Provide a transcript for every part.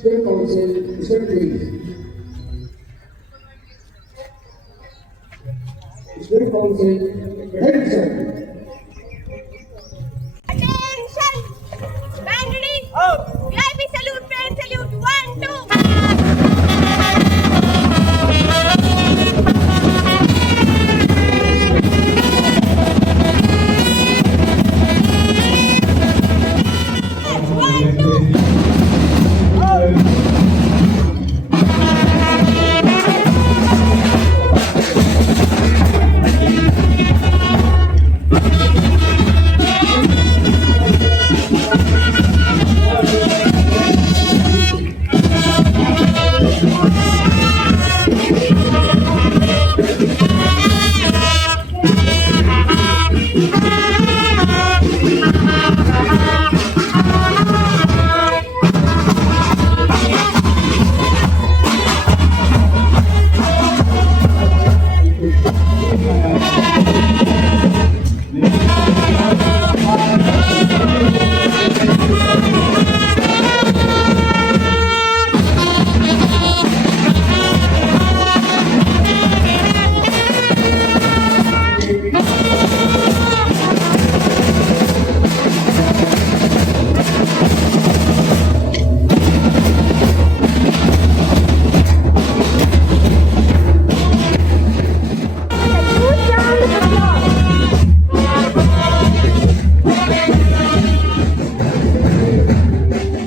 State Council, State please. State Council, attention. Attention! Band ready? VIP salute, friend salute. 1, 2.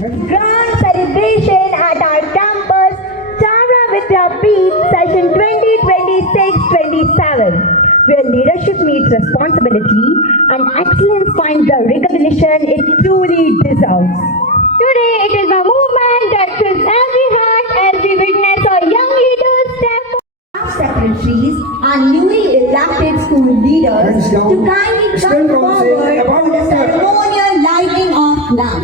Grand celebration at our campus, Chawla Vidyapeeth session 2026-27, where leadership meets responsibility and excellence finds the recognition it truly deserves. Today it is a movement that fills every heart as we witness our young leaders step secretaries and newly elected school leaders to kindly come forward for the ceremonial lighting of lamp.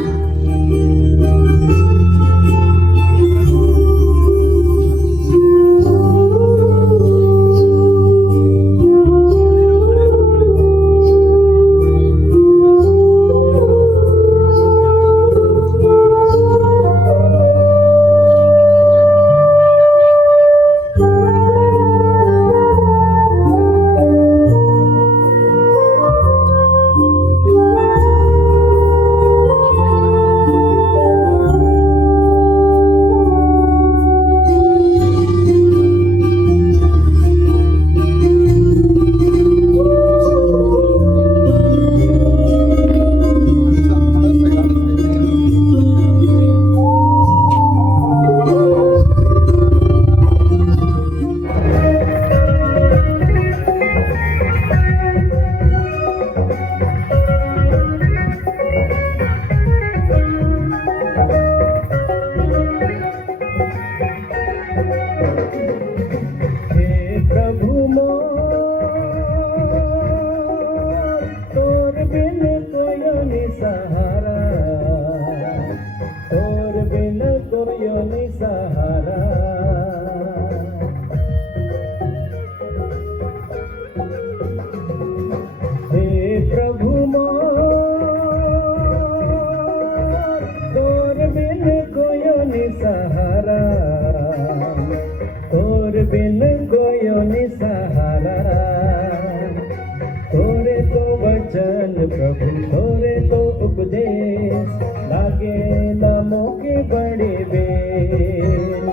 प्रभु तोरे तो उपदेश लागे नामों के बड़े बेर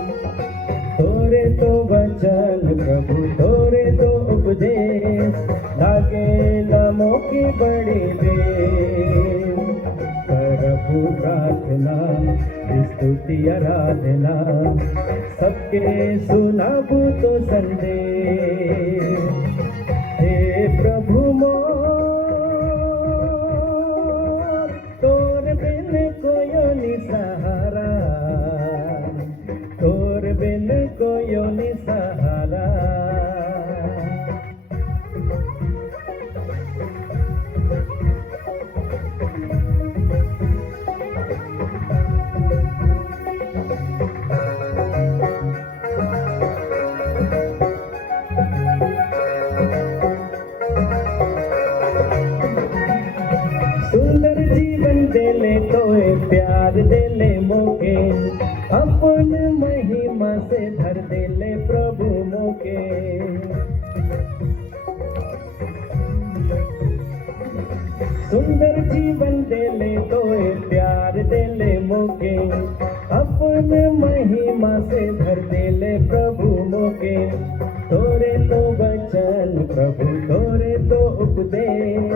तोरे तो वचन प्रभु तोरे तो उपदेश लागे नामों के बड़े बेर प्रभु प्रार्थना स्तुति आराधना सबके सुनाबू तो संदेश हे प्रभु सहारा तोर बिन कोयो नि सहारा सुंदर जीवन दे ले तो प्यार दे ले मोके अब देले प्रभु मोके सुंदर जीवन देले तोए प्यार देले मोके अपन महिमा से भर देले प्रभु मोके तोरे तो वचन प्रभु तोरे तो उपदेश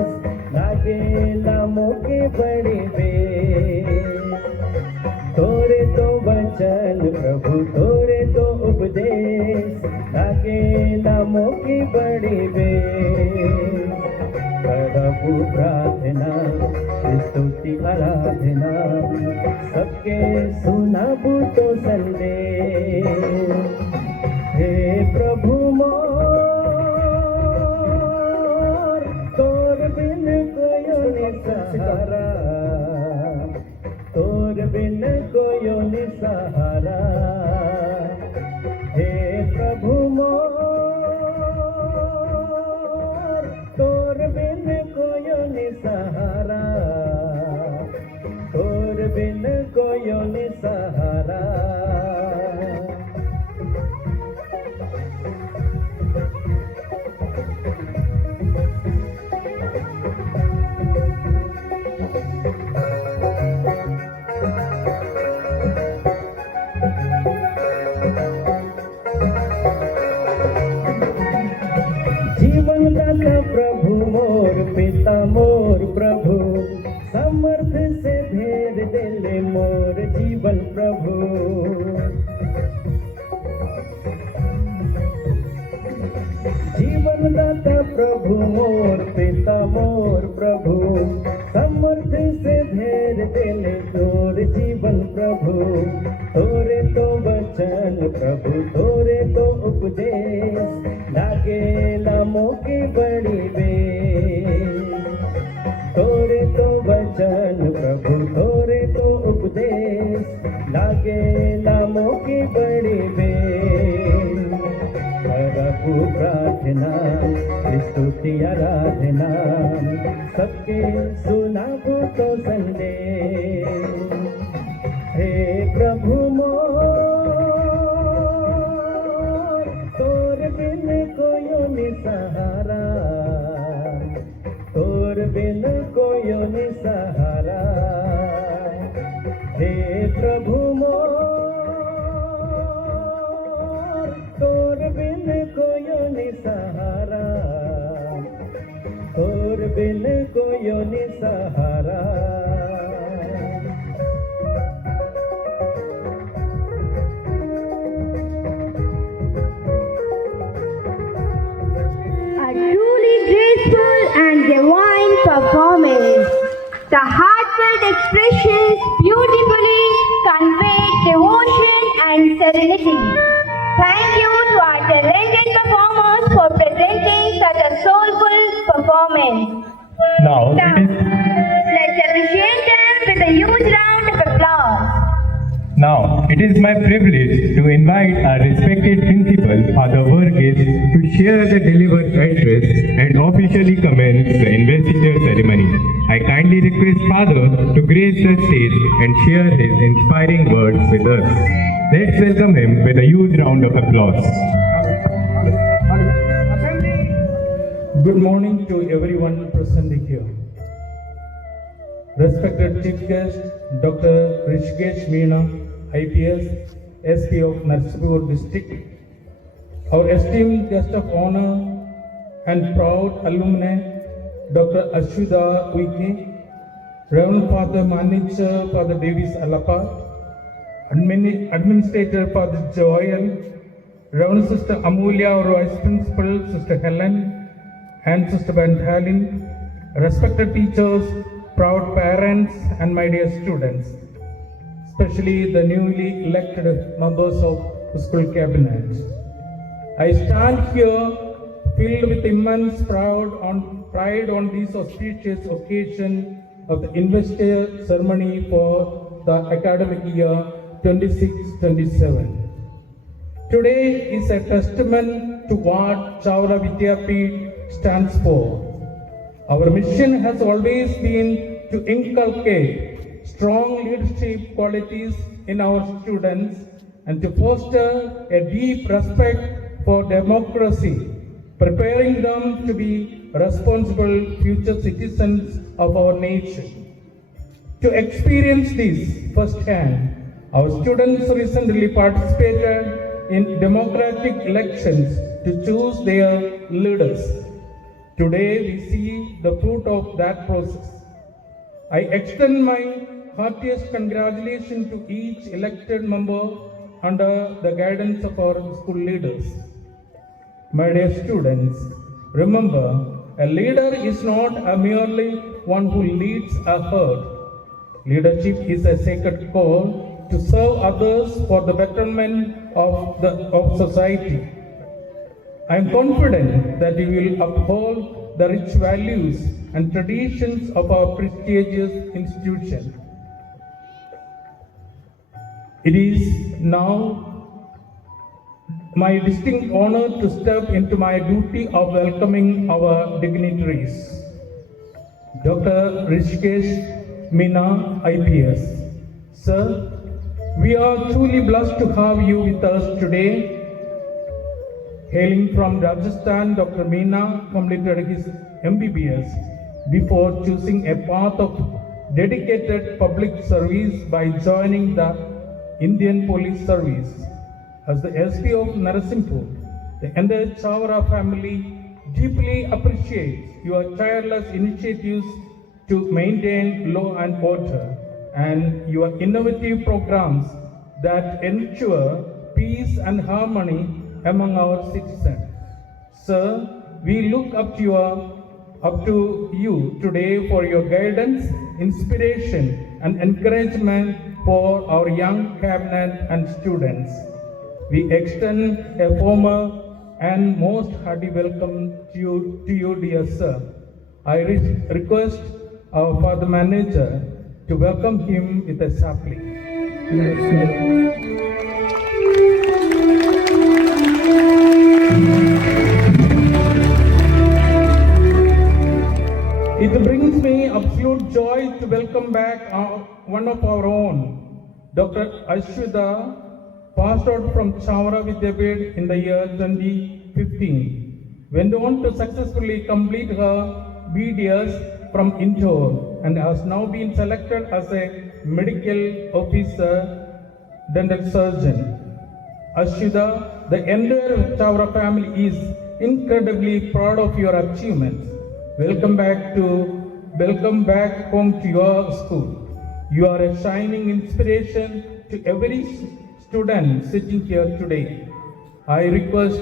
लागेला मोके बड़ी बेर तोरे तो वचन प्रभु तोरे तो उपदेश लागेला मोके बड़ी बेर प्रभु प्रार्थना स्तुति आराधना सबके सुनाबू तो संदेश हे प्रभु मोर तोर बिन कोयो निसहारा तोर बिन कोयो निसहारा हे प्रभु मोर तोर बिन कोयो निसहारा तोर बिन कोयो निसहारा जीवन दाता प्रभु मोर पिता मोर प्रभु समर्थ से भेद देले मोर जीवन प्रभु जीवन दाता प्रभु मोर पिता मोर प्रभु समर्थ से भेद देले तोर जीवन प्रभु तोरे तो वचन प्रभु तोरे तो उपदेश लागेला मोके बड़ी बेर तोरे तो वचन प्रभु तोरे तो उपदेश लागेला मोके बड़ी बेर प्रभु प्रार्थना स्तुति आराधना सबके सुनाबू तो संदेश हे प्रभु मोर तोर बिन कोयो निसहारा तोर बिन कोयो निसहारा हे प्रभु मोर तोर बिन कोयो निसहारा तोर बिन कोयो निसहारा A truly graceful and divine performance. The heartfelt expressions beautifully convey devotion and serenity. Thank you to our talented performers for presenting such a soulful performance. Now, Let's appreciate them with a huge round of applause. it is my privilege to invite our respected principal, Father Varghese, to share the delivered address and officially commence the investiture ceremony. I kindly request Father to grace the stage and share his inspiring words with us. Let's welcome him with a huge round of applause. Good morning to everyone present here. Respected Chief Guest, Dr. Rishikesh Meena, IPS, SP of Narsipur District, our esteemed guest of honor and proud alumni, Dr. Ashwida Uike, Reverend Father Manica, Father Davis Alapa, Administrator Father Joel, Reverend Sister Amulia, our Vice Principal, Sister Helen, and Sister Bantalin, respected teachers, proud parents, and my dear students, especially the newly elected members of the school cabinet. I stand here filled with immense pride on this auspicious occasion of the investiture ceremony for the academic year 26-27. Today is a testament to what Chawla Vidyapeeth stands for. Our mission has always been to inculcate strong leadership qualities in our students and to foster a deep respect for democracy, preparing them to be responsible future citizens of our nation. To experience this firsthand, our students recently participated in democratic elections to choose their leaders. Today we see the fruit of that process. I extend my heartiest congratulations to each elected member under the guidance of our school leaders. My dear students, remember, a leader is not merely one who leads a herd. Leadership is a sacred call to serve others for the betterment of society. I am confident that you will uphold the rich values and traditions of our prestigious institution. It is now my distinct honor to step into my duty of welcoming our dignitaries. Dr. Rishikesh Meena, IPS. Sir, we are truly blessed to have you with us today. Hailing from Rajasthan, Dr. Meena completed his MBBS before choosing a path of dedicated public service by joining the Indian Police Service. As the SP of Narasimhapur, the entire Chavara family deeply appreciates your tireless initiatives to maintain law and order and your innovative programs that ensure peace and harmony among our citizens. Sir, we look up to you today for your guidance, inspiration, and encouragement for our young cabinet and students. We extend a formal and most hearty welcome to you, dear sir. I request our Father Manager to welcome him with a sapling. It brings me absolute joy to welcome back one of our own, Dr. Ashwita, passed out from Chavara Vidyapith in the year 2015, went on to successfully complete her BDS from Indore and has now been selected as a medical officer, dental surgeon. Ashwita, the entire Chavara family is incredibly proud of your achievements. Welcome back home to your school. You are a shining inspiration to every student sitting here today. I request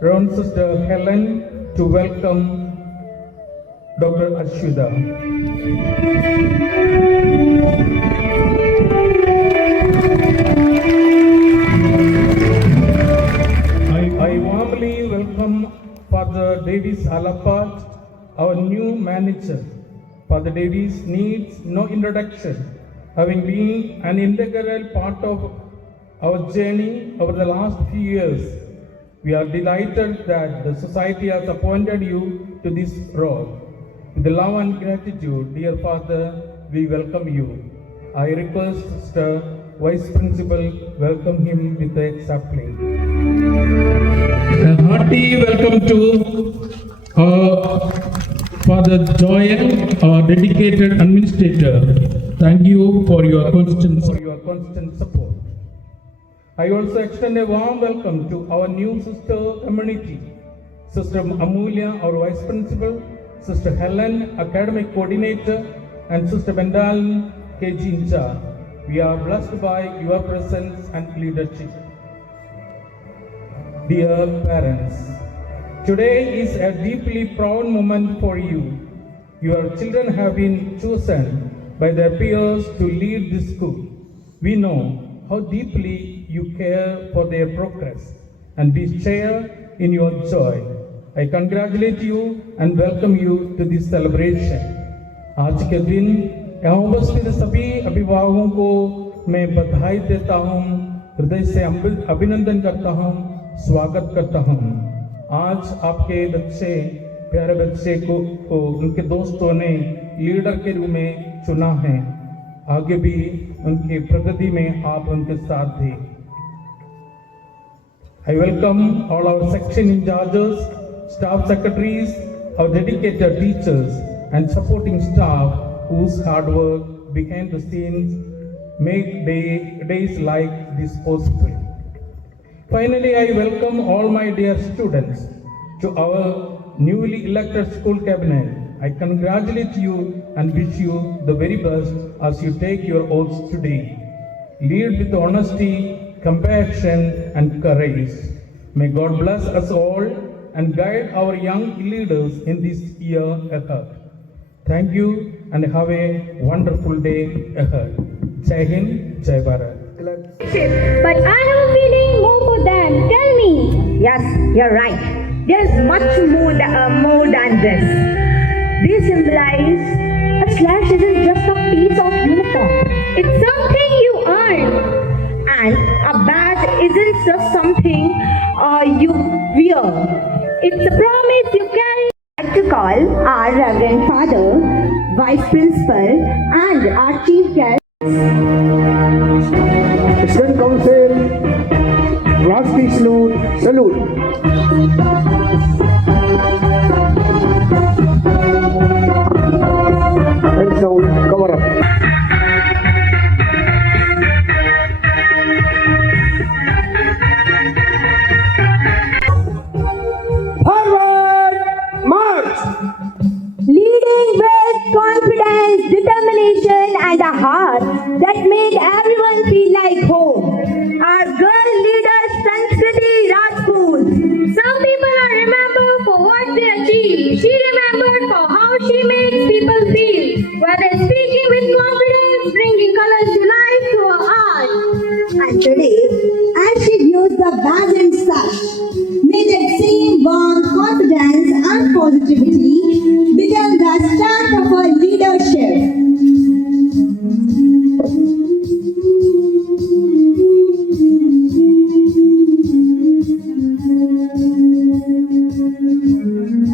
Reverend Sister Helen to welcome Dr. Ashwita. I warmly welcome Father Davis Alapat, our new manager. Father Davis needs no introduction, having been an integral part of our journey over the last few years. We are delighted that the society has appointed you to this role. With love and gratitude, dear Father, we welcome you. I request Sister Vice Principal welcome him with a sapling. A hearty welcome to Father Joyan, our dedicated administrator. Thank you for your constant support. I also extend a warm welcome to our new sister community, Sister Amulya, our Vice Principal, Sister Helen, Academic Coordinator, and Sister Bendal, KG in charge. We are blessed by your presence and leadership. Dear parents, today is a deeply proud moment for you. Your children have been chosen by their peers to lead this school. We know how deeply you care for their progress, and we share in your joy. I congratulate you and welcome you to this celebration. आज के दिन यहाँ उपस्थित सभी अभिभावकों को मैं बधाई देता हूँ, हृदय से अभिनंदन करता हूँ, स्वागत करता हूँ। आज आपके बच्चे, प्यारे बच्चे को उनके दोस्तों ने लीडर के रूप में चुना है। आगे भी उनकी प्रगति में आप उनके साथ थे। I welcome all our section in charges, staff secretaries, our dedicated teachers and supporting staff whose hard work behind the scenes make days like this possible. Finally, I welcome all my dear students to our newly elected school cabinet. I congratulate you and wish you the very best as you take your oaths today. Lead with honesty, compassion, and courage. May God bless us all and guide our young leaders in this year ahead. Thank you and have a wonderful day ahead. Jai Hind, Jai Bharat. But I have a feeling more for them. Tell me. Yes, you're right. There's much more than this. This implies a slash isn't just a piece of uniform. It's something you earn. And a badge isn't just something you wear. It's a promise you carry. I'd like to call our Reverend Father, Vice Principal, and our Chief Guest. Student Council, Raspy salute. And so, cover up. Forward, march! Leading with confidence, determination, and a heart that make everyone feel like home. Our girl leader, Sanskriti Rajput. Some people are remembered for what they achieve. She remembered for how she makes people feel, whether speaking with confidence, bringing colors to life through her art. And today, as she views the badge and sash, may that same warm confidence and positivity become the start of her leadership.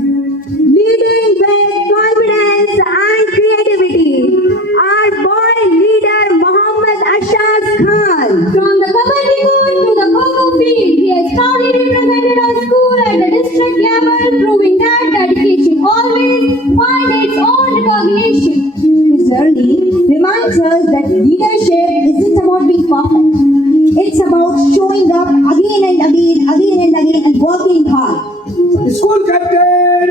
Leading with confidence and creativity, our boy leader Mohammad Ashaz Khan. From the Kabaddi court to the Kho-Kho field, he has proudly represented our school at the district level, proving that dedication always finds its own recognition. His journey reminds us that leadership isn't about being perfect. It's about showing up again and again and working hard. School captain,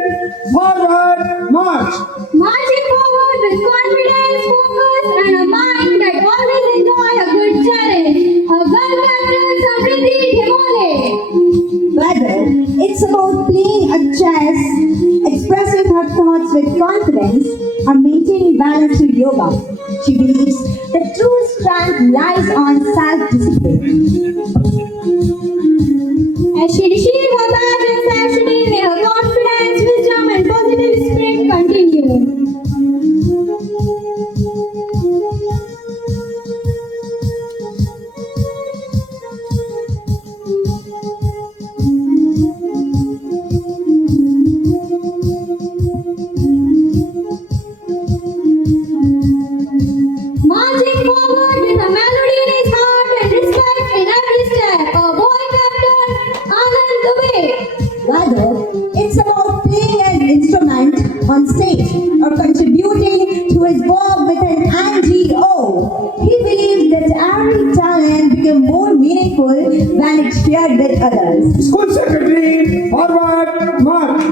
forward, march! Marching forward with confidence, focus, and a mind that always enjoy a good challenge. Our girl captain, Samriti Dhimole. Whether it's about playing a chess, expressing her thoughts with confidence, or maintaining balance through yoga, she believes the true strength lies on self-discipline. As she received her badge and sash today, may her confidence, wisdom, and positive spirit continue. Marching forward with a melody in his heart and respect in every step, our boy captain, Anand Dubey. Whether it's about playing an instrument on stage or contributing to his work with an NGO, he believes that every talent becomes more meaningful when it's shared with others. School secretary, forward, march!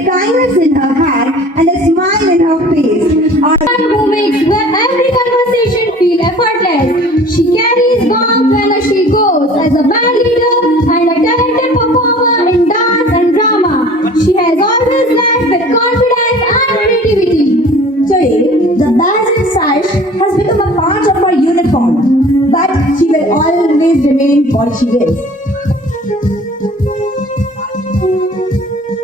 Kindness in her heart and a smile in her face are One who makes every conversation feel effortless. She carries warmth wherever she goes as a band leader and a talented performer in dance and drama. She has always led with confidence and creativity. today. The badge and sash has become a part of her uniform, but she will always remain what she is.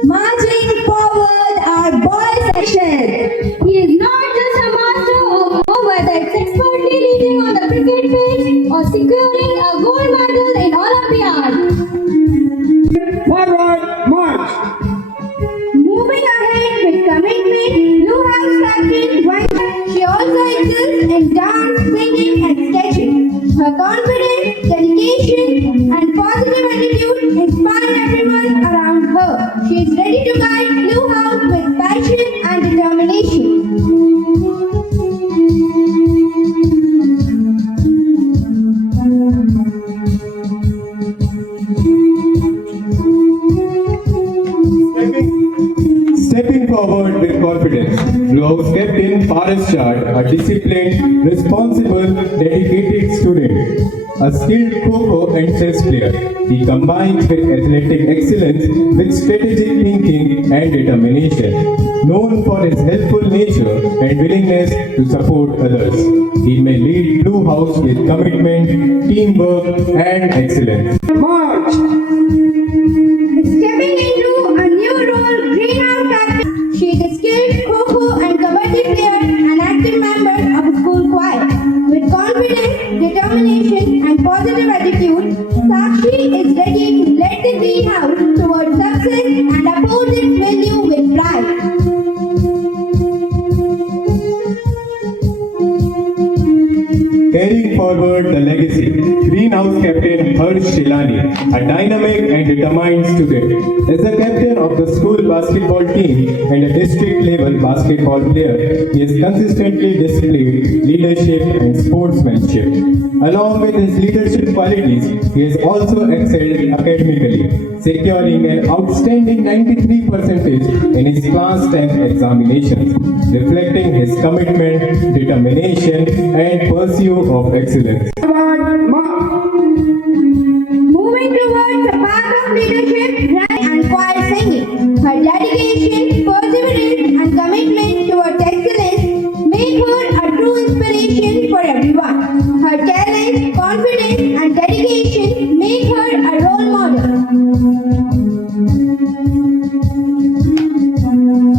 Marching forward, our boy section. He is not just a master of whether it's expertly leading on the cricket pitch or securing a gold medal in Olympiad. Forward, march! Moving ahead with commitment, Blue House captain White. She also excels in dance, singing, and sketching. Her confidence, dedication, and with confidence. Blue House captain Paras Chad, a disciplined, responsible, dedicated student. A skilled Kho-Kho and chess player, he combines with athletic excellence with strategic thinking and determination. Known for his helpful nature and willingness to support others, he may lead Blue House with commitment, teamwork, and excellence. March. Stepping into a new role, Greenhouse captain. She is a skilled Kho-Kho and Kabaddi player and active member of the school choir. With confidence, determination and positive attitude, Sakshi is ready to lead the Greenhouse towards success and uphold its value with pride. Carrying forward the legacy, Greenhouse captain Harsh Shilani, a dynamic and determined student, is the captain of the school basketball team and a district level basketball player. He has consistently displayed leadership and sportsmanship. Along with his leadership qualities, he has also excelled academically, securing an outstanding 93% in his class 10 examinations, reflecting his commitment, determination, and pursuit of excellence. Forward march. Moving towards a path of leadership, running and choir singing, her dedication, perseverance and commitment towards excellence make her a true inspiration for everyone. Her talent, confidence and dedication make her a role model.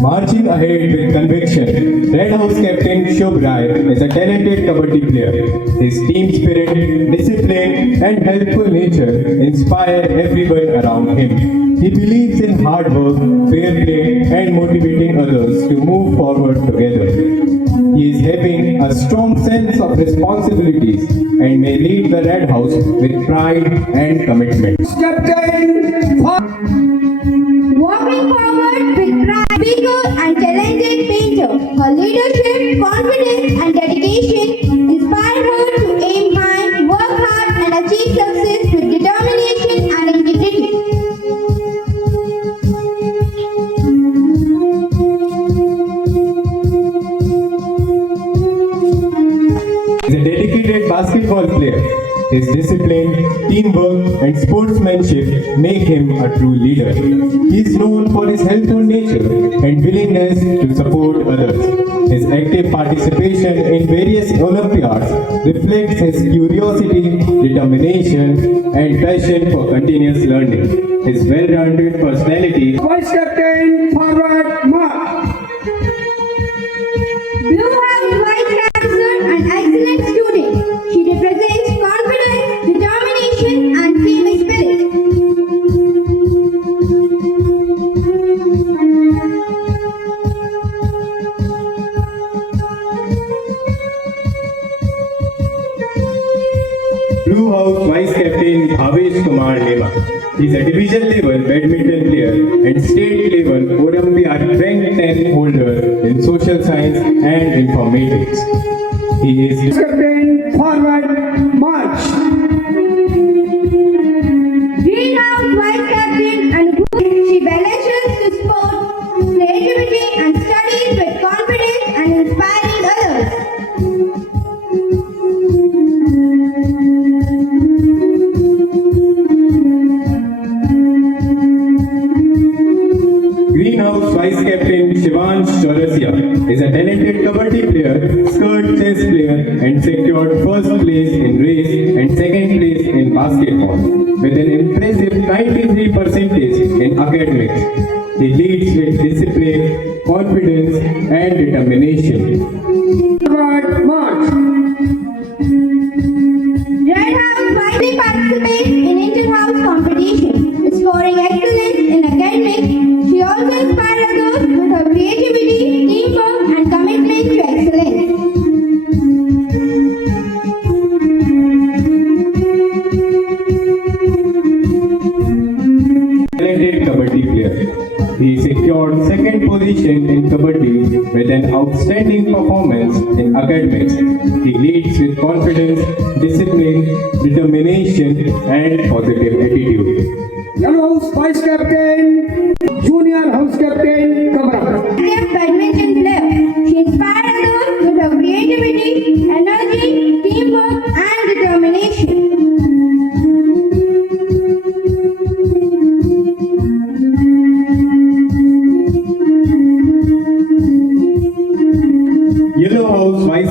Marching ahead with conviction, Red House captain Shubh Rai is a talented kabaddi player. His team spirit, discipline, and helpful nature inspire everyone around him. He believes in hard work, fair play, and motivating others to move forward together. He is having a strong sense of responsibilities and may lead the Red House with pride and commitment. Captain. Walking forward with pride, speaker and talented painter, her leadership, confidence and dedication inspire her to aim high, work hard and achieve success with determination and integrity. He is a dedicated basketball player. His discipline, teamwork, and sportsmanship make him a true leader. He is known for his helpful nature and willingness to support others. His active participation in various Olympiads reflects his curiosity, determination, and passion for continuous learning. His well-rounded personality Vice captain. Forward march. Blue House Vice Chancellor and excellent student. She represents confidence, determination and team spirit. Blue House Vice Captain Bhavesh Kumar Nema. He is a division level badminton player and state level Olympiad rank 10 holder in social science and informatics. He is Captain. Forward march. Greenhouse Vice Captain and she balances the sport, creativity and studies with confidence and inspiring others. Greenhouse Vice Captain Shivansh Chaurasia is a talented kabaddi player, skirt chess player, and secured first place in race and second place in basketball with an impressive 93% in academics. He leads with discipline, confidence, and determination. Forward march. Red House widely participates in inter-house competition, scoring excellence in academics. She also inspires others with her creativity, teamwork, and commitment to excellence. Talented kabaddi player. He secured second position in kabaddi with an outstanding performance in academics. He leads with confidence, discipline, determination, and positive attitude. Yellow House Vice Captain. Junior House Captain. Kamara. Active badminton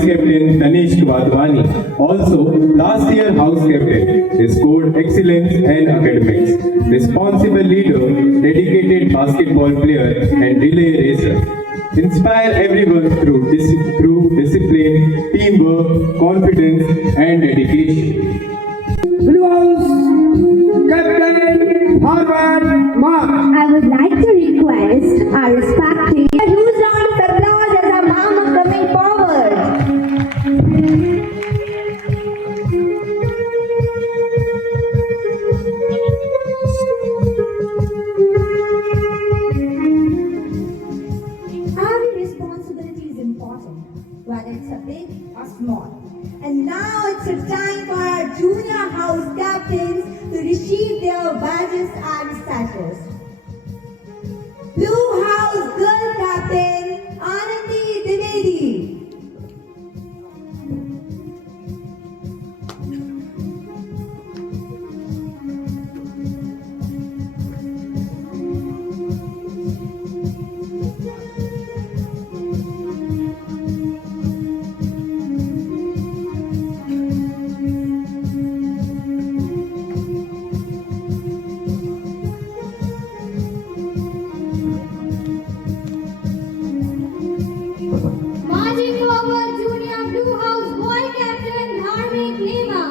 Captain Tanishq Wadhwani, also last year House Captain, scored excellence and academics. Responsible leader, dedicated basketball player and relay racer. Inspire everyone through discipline, teamwork, confidence and dedication. Blue House Captain forward march. I would like to request our respected a huge round of applause as our mom is coming forward. Every responsibility is important, whether it's a big or small. And now it's a time for our junior house captains to receive their badges and status. Blue House Girl Captain Anandi Dwivedi. Marching forward, Junior Blue House Boy Captain Dharmik Lema.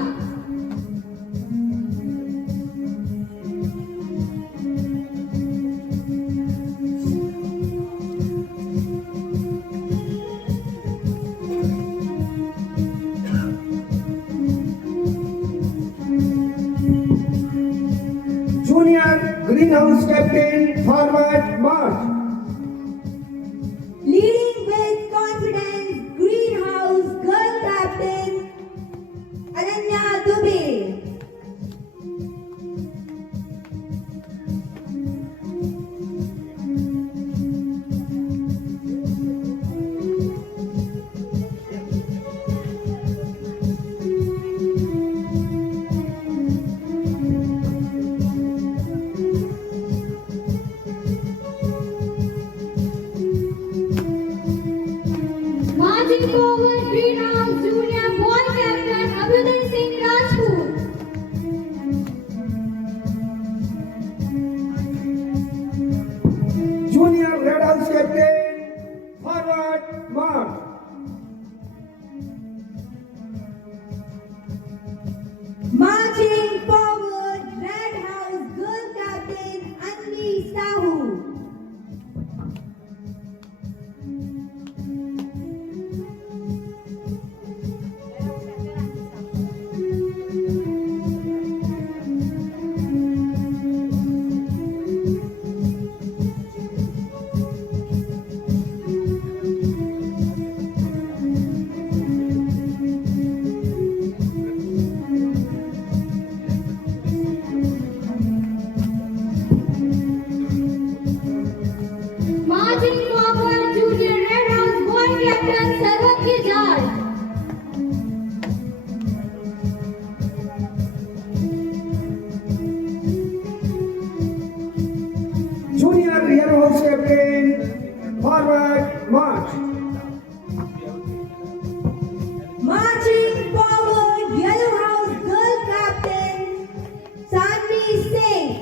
Junior Greenhouse Captain forward march. Leading with confidence, Greenhouse Girl Captain Ananya Dubey. Marching forward, Greenhouse Junior Boy Captain Abhiday Singh Rajput. Junior Red House Captain forward march. Marching forward, Red House Girl Captain Anvi Sahu. Marching forward, Junior Red House Boy Captain Sarwan Kijal. Junior Yellow House Captain forward march. Marching forward, Yellow House Girl Captain Sanvi Singh.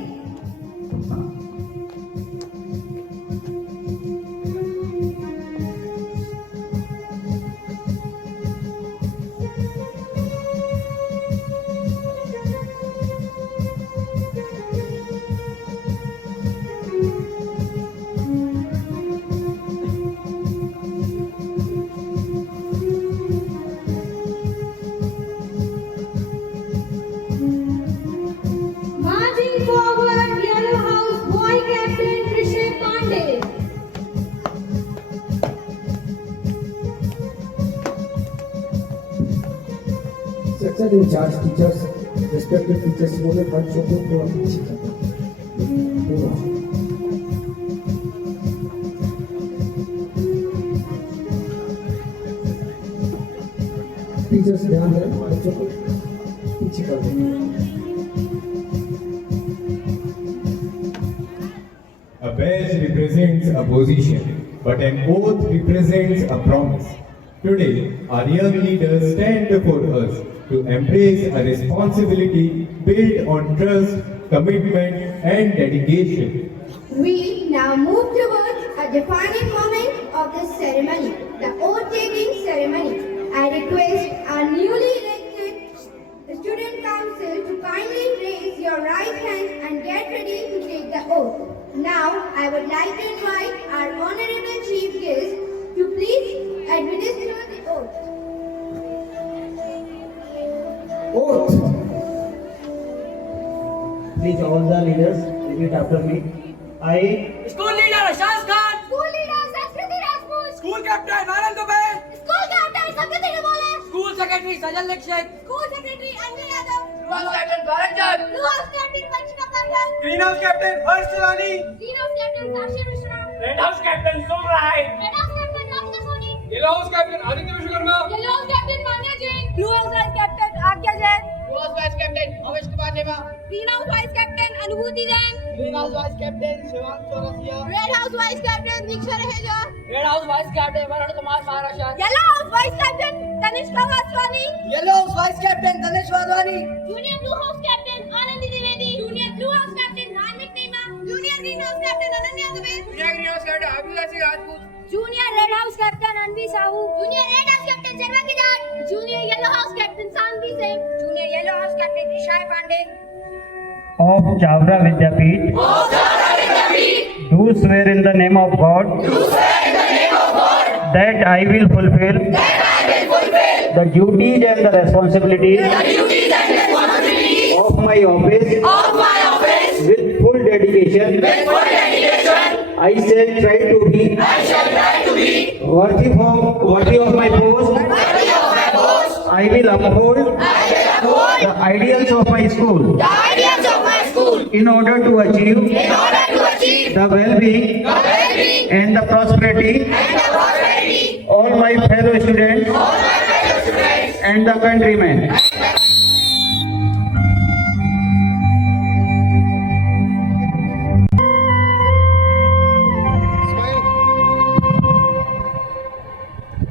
Marching forward, Yellow House Boy Captain Rishabh Pandey. Section in charge teachers, respected teachers, बोले बच्चों को पूरा पीछे करना पूरा teachers ध्यान दें बच्चों को पीछे कर दें. A badge represents a position, but an oath represents a promise. Today, our young leaders stand before us to embrace a responsibility built on trust, commitment, and dedication. We now move towards a defining moment of this ceremony, the oath-taking ceremony. I request our newly elected student council to kindly raise your right hand and get ready to take the oath. Now, I would like to invite our honorable chief guest to please administer the oath. Oath. Please, all the leaders, repeat after me. I School leader Ashaz Khan. School leader Sanskriti Rajput. School captain Anand Dubey. School captain Samyati Nibole. School secretary Sajal Dixit. School secretary Anjali Yadav. Blue House captain Bharanjan. Blue House captain Vanshika Kandan. Greenhouse captain Harsh Tilani. Greenhouse captain Sakshi Mishra. Red House captain Sum Rai. Red House captain Radhika Soni. Yellow House captain Aditya Vishwakarma. Yellow House captain Manya Jain. Blue House vice captain Agya Jain. Blue House vice captain Avish Kumar Nema. Green House vice captain Anubhuti Jain. Green House vice captain Shivan Chaurasia. Red House vice captain Diksha Raheja. Red House vice captain Varun Kumar Maharashtra. Yellow House vice captain Tanishka Vaswani. Yellow House vice captain Ganesh Wadhwani. Junior Blue House captain Anandi Trivedi. Junior Blue House captain Dharmik Nema. Junior Green House captain Ananya Dubey. Junior Greenhouse captain Abhilashi Rajput. Junior Red House captain Anvi Sahu. Junior Red House captain Sharma Kidar. Junior Yellow House captain Sanvi Singh. Junior Yellow House captain Ishai Pandey. Of Chavra Vidyapeeth. Do swear in the name of God. That I will fulfill. The duties and the responsibilities. Of my office. With full dedication. I shall try to be. Worthy of my post. I will uphold. The ideals of my school. In order to achieve the well-being and the prosperity all my fellow students and the countrymen.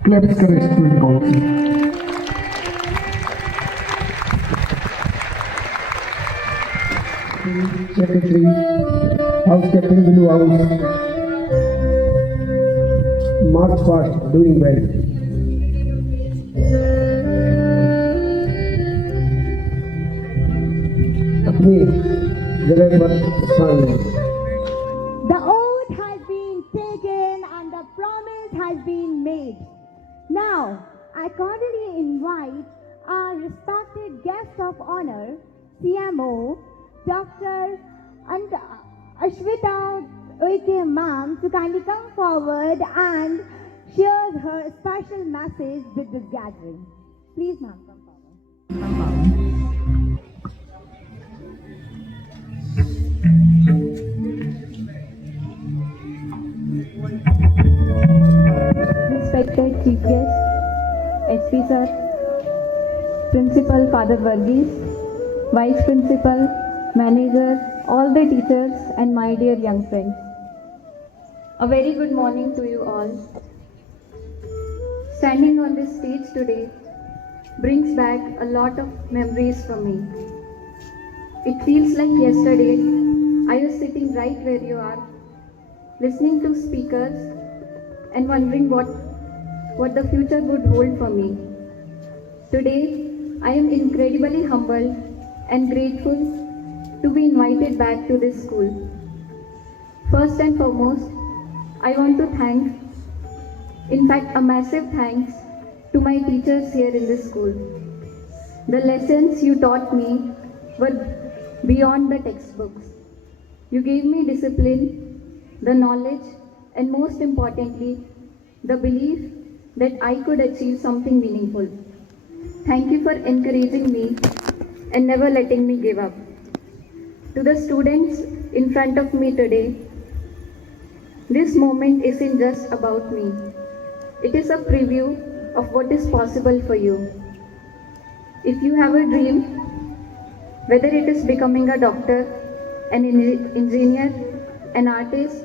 Claps correct student council. Secretary, House Captain Blue House. March fast, doing well. अपनी जगह पर स्थान लें. The oath has been taken and the promise has been made. Now, I cordially invite our respected guest of honor, CMO, Dr. Ashwita Oike ma'am, to kindly come forward and share her special message with this gathering. Please, ma'am, come forward. Respected Chief Guest, SP Sir, Principal Father Varghese, Vice Principal, Manager, all the teachers and my dear young friends. A very good morning to you all. Standing on this stage today brings back a lot of memories for me. It feels like yesterday I was sitting right where you are, listening to speakers and wondering what the future would hold for me. Today, I am incredibly humbled and grateful to be invited back to this school. First and foremost, I want to thank, in fact, a massive thanks to my teachers here in this school. The lessons you taught me were beyond the textbooks. You gave me discipline, the knowledge, and most importantly, the belief that I could achieve something meaningful. Thank you for encouraging me and never letting me give up. To the students in front of me today, this moment isn't just about me. It is a preview of what is possible for you. If you have a dream, whether it is becoming a doctor, an engineer, an artist,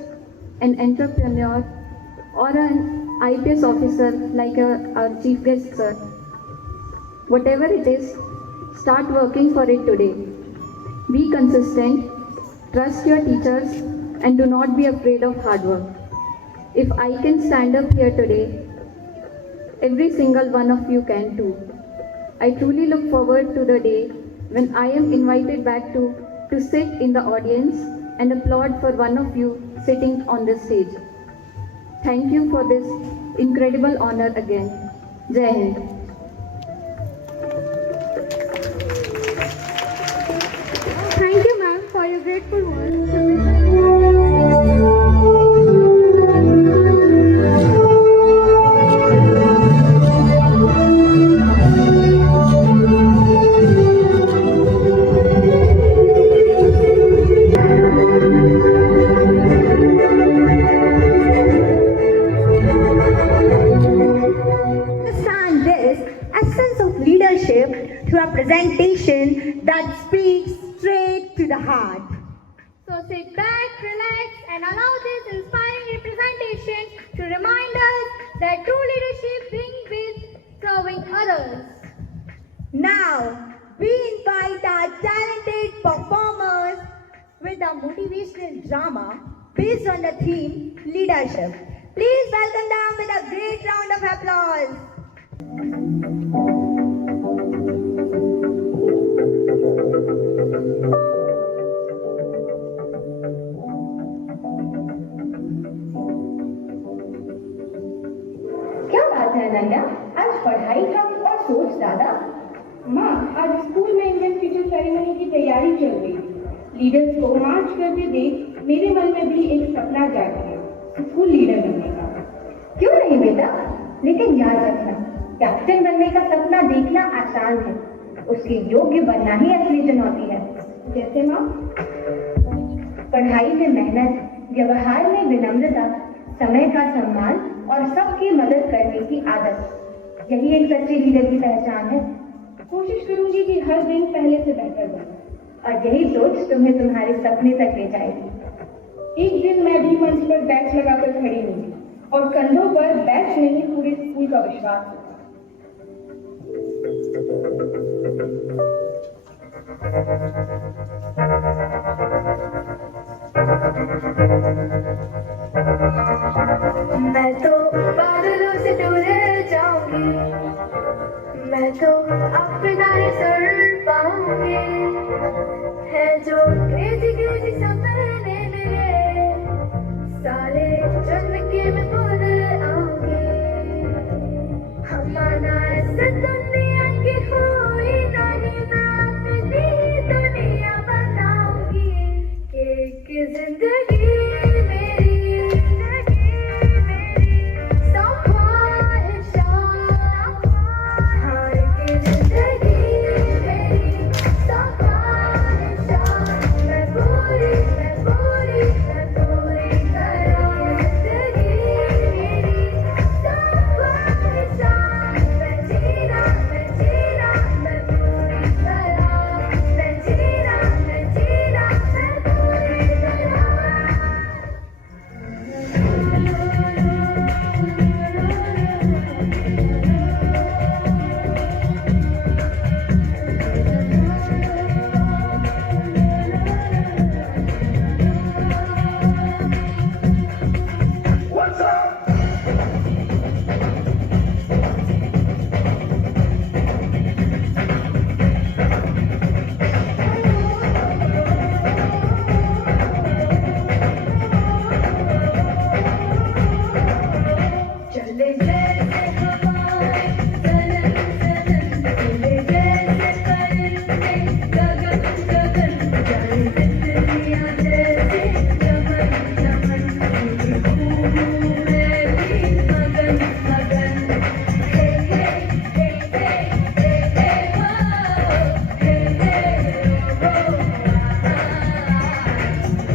an entrepreneur, or an IPS officer like our chief guest sir. Whatever it is, start working for it today. Be consistent, trust your teachers, and do not be afraid of hard work. If I can stand up here today, every single one of you can too. I truly look forward to the day when I am invited back to sit in the audience and applaud for one of you sitting on this stage. Thank you for this incredible honor again. Jai Hind. Thank you, ma'am, for your grateful words. Understand this essence of leadership through a presentation that speaks straight to the heart. So sit back, relax, and allow this inspiring representation to remind us that true leadership begins with serving others. Now, we invite our talented performers with a motivational drama based on the theme leadership. Please welcome them with a great round of applause. क्या बात है अनन्या, आज पढ़ाई कम और सोच ज्यादा? माँ, आज स्कूल में इन्वेस्टिगेशन सेरेमनी की तैयारी चल रही है। लीडर्स को मार्च करते देख मेरे मन में भी एक सपना जाग गया, स्कूल लीडर बनने का। क्यों नहीं बेटा, लेकिन याद रखना, कैप्टन बनने का सपना देखना आसान है, उसके योग्य बनना ही असली चुनौती है। जैसे माँ? पढ़ाई में मेहनत, व्यवहार में विनम्रता, समय का सम्मान और सबकी मदद करने की आदत, यही एक सच्चे लीडर की पहचान है। कोशिश करूंगी कि हर दिन पहले से बेहतर बनूं, और यही सोच तुम्हें तुम्हारे सपने तक ले जाएगी। एक दिन मैं भी मंच पर बैच लगाकर खड़ी होंगी और कंधों पर बैच नहीं पूरे स्कूल का विश्वास होगा। मैं तो बादलों से दूर जाऊंगी, मैं तो अपना ही सुर पाऊंगी, है जो क्रेजी क्रेजी सपने मेरे, सारे जन्म के मैं भूल आऊंगी। हमारा ऐसे दुनिया की हुई नहीं, मैं अपनी दुनिया बनाऊंगी, कि जिंदगी दिल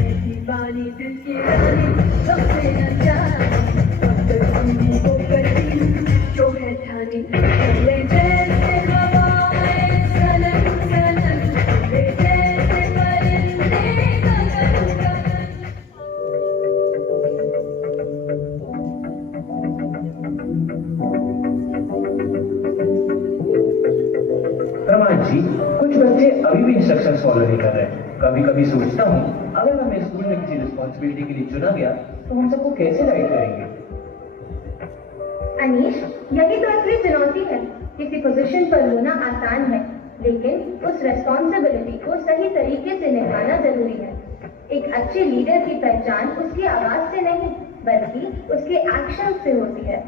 की रानी सबसे अच्छा, अब तक तुमको करती प्रमाण जी, कुछ बच्चे अभी भी इंस्ट्रक्शंस फॉलो नहीं कर रहे। कभी कभी सोचता हूँ अगर हमें स्कूल में किसी रिस्पॉन्सिबिलिटी के लिए चुना गया तो हम सबको कैसे गाइड करेंगे। अनीश, यही तो असली चुनौती है। किसी पोजीशन पर होना आसान है, लेकिन उस रेस्पॉन्सिबिलिटी को सही तरीके से निभाना जरूरी है। एक अच्छे लीडर की पहचान उसकी आवाज से नहीं, बल्कि उसके एक्शन से होती है।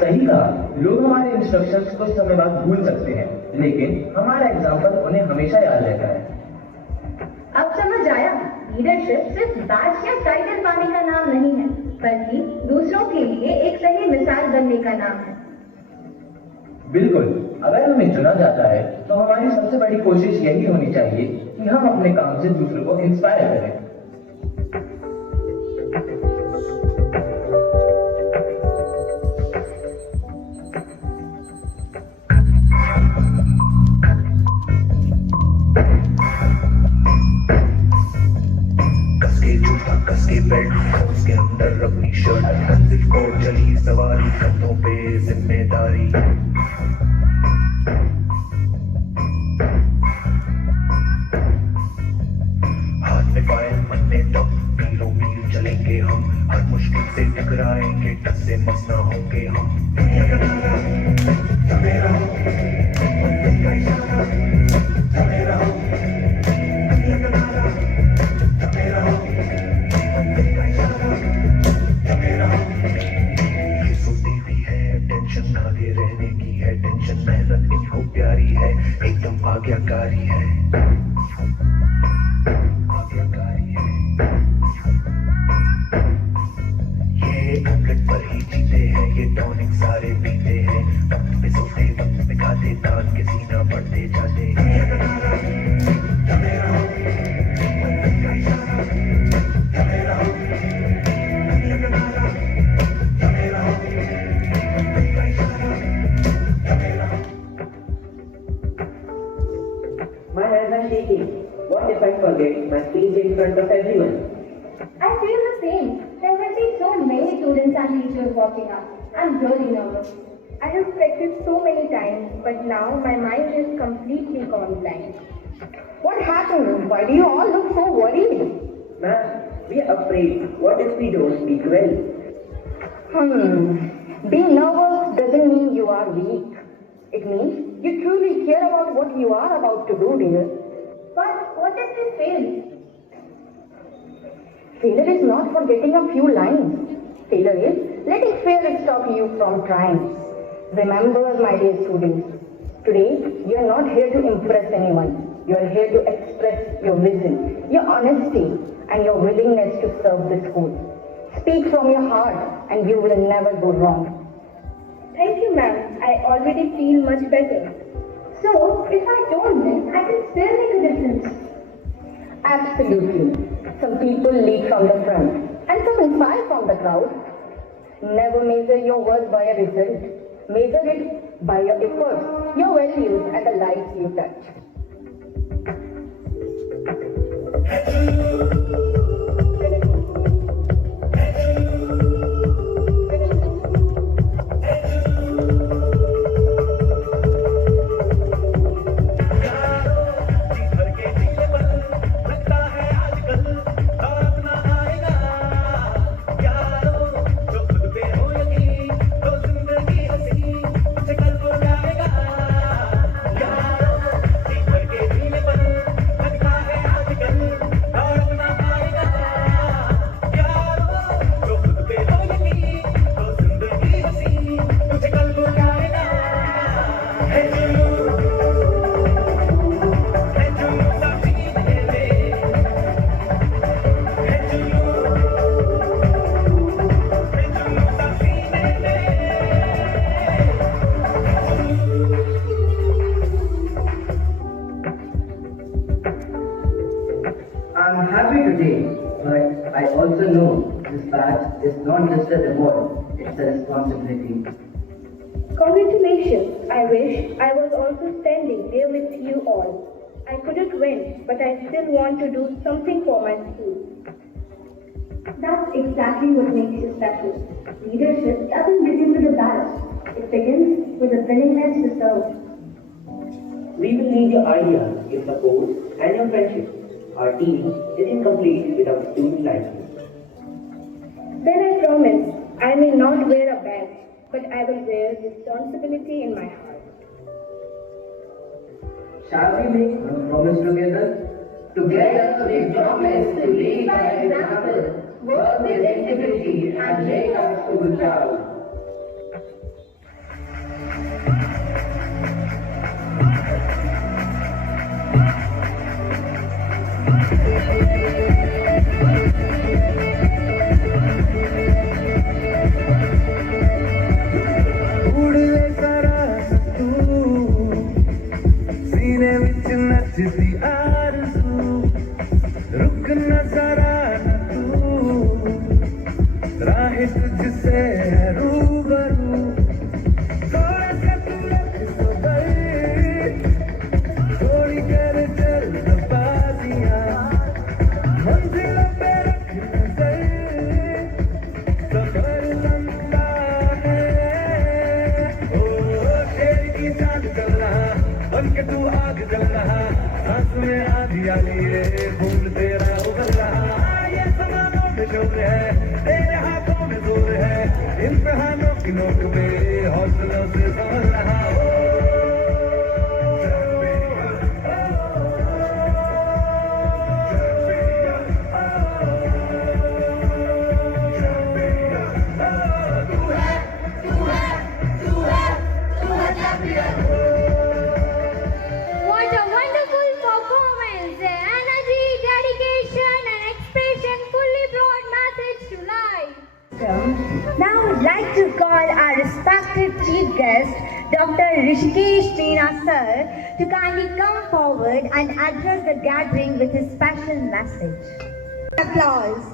सही कहा, लोग हमारे इंस्ट्रक्शंस कुछ समय बाद भूल सकते हैं, लेकिन हमारा एग्जाम्पल उन्हें हमेशा याद रहता है। अब समझ आया, लीडरशिप सिर्फ बैच या टाइटल पाने का नाम नहीं है, बल्कि दूसरों के लिए एक सही मिसाल बनने का नाम है। बिल्कुल, अगर हमें चुना जाता है तो हमारी सबसे बड़ी कोशिश यही होनी चाहिए कि हम अपने काम से दूसरों को इंस्पायर करें। कसके बेल्ट, उसके अंदर अपनी शर्ट, मंजिल को चली सवारी, कंधों पे जिम्मेदारी। हाथ में फाइल, मन में दम, मीलों मील चलेंगे हम, हर मुश्किल से टकराएंगे, टस से मस ना होंगे हम। मेरा हो, का इशारा, मेरा हो, मेरा हो, टेंशन आगे रहने की है, टेंशन मेहनत इनको प्यारी है, एकदम आज्ञाकारी है, आज्ञाकारी है। ये ऑमलेट पर ही जीते हैं, ये टॉनिक सारे पीते हैं, वक्त पे सोते वक्त पे खाते, तान के सीना बढ़ते जाते हैं। My hands are shaking. What if I forget my speech in front of everyone? I feel the same. There will be so many students and teachers watching us. I'm really nervous. I have practiced so many times, but now my mind is completely gone blank. What happened? Why do you all look so worried? Ma'am, we are afraid. What if we don't speak well? Being nervous doesn't mean you are weak. It means you truly care about what you are about to do, dear. But what if we fail? Failure is not forgetting a few lines. Failure is letting fear stop you from trying. Remember, my dear students, today you are not here to impress anyone. You are here to express your vision, your honesty, and your willingness to serve the school. Speak from your heart and you will never go wrong. Thank you, ma'am. I already feel much better. So, if I don't win, I can still make a difference. Absolutely. Some people lead from the front and some inspire from the crowd. Never measure your worth by a result. Measure it by your efforts, your values, and the lives you touch. I'm happy today, but I also know this badge is not just a reward, it's a responsibility. Congratulations. I wish I was also standing there with you all. I couldn't win, but I still want to do something for my school. That's exactly what makes you special. Leadership doesn't begin with a badge. It begins with a willingness to serve. We will need your ideas, your support, and your friendship. Our team is incomplete without student life. Then I promise I may not wear a badge, but I will wear responsibility in my heart. Shall we make one promise together? Together we promise to lead by example, work with integrity, and make our school proud. सीने विच नचदी आरज़ू रुक न जरा न तू राह तुझसे है रूबरू थोड़ा सा तू रख सबर थोड़ी कर जल्दबाजियां मंजिल पे रख नजर सफर लंबा है ओ शेर की चाल चल रहा बनके तू आग जल रहा सांस में आधी आ लिए फूल तेरा उगल रहा ये समानों में शोर है तेरे हाथों में जोर है इम्तिहानों की नोक पे हौसलों से संभल रहा What a wonderful performance! Their energy, dedication, and expression fully brought message to life. Now I would like to call our respected chief guest, Dr. Rishikesh Meena sir, to kindly come forward and address the gathering with his special message. Applause.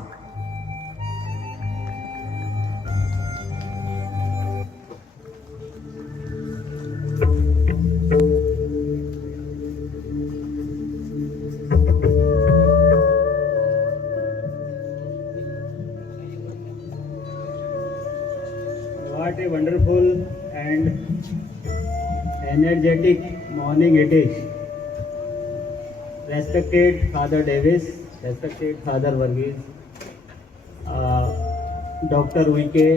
What a wonderful and energetic morning it is. Respected Father Davis, respected Father Varghese, Dr. Uike,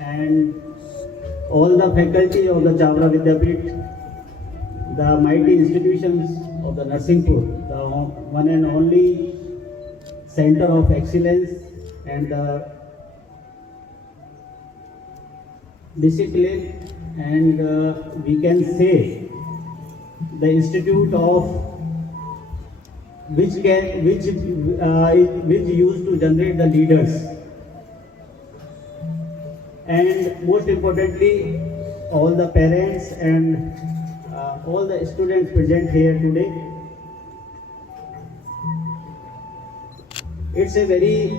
and all the faculty of the Chawra Vidyapit, the mighty institutions of the Narsingpur, the one and only center of excellence and the discipline, and we can say the institute of which used to generate the leaders, and most importantly all the parents and all the students present here today. It's a very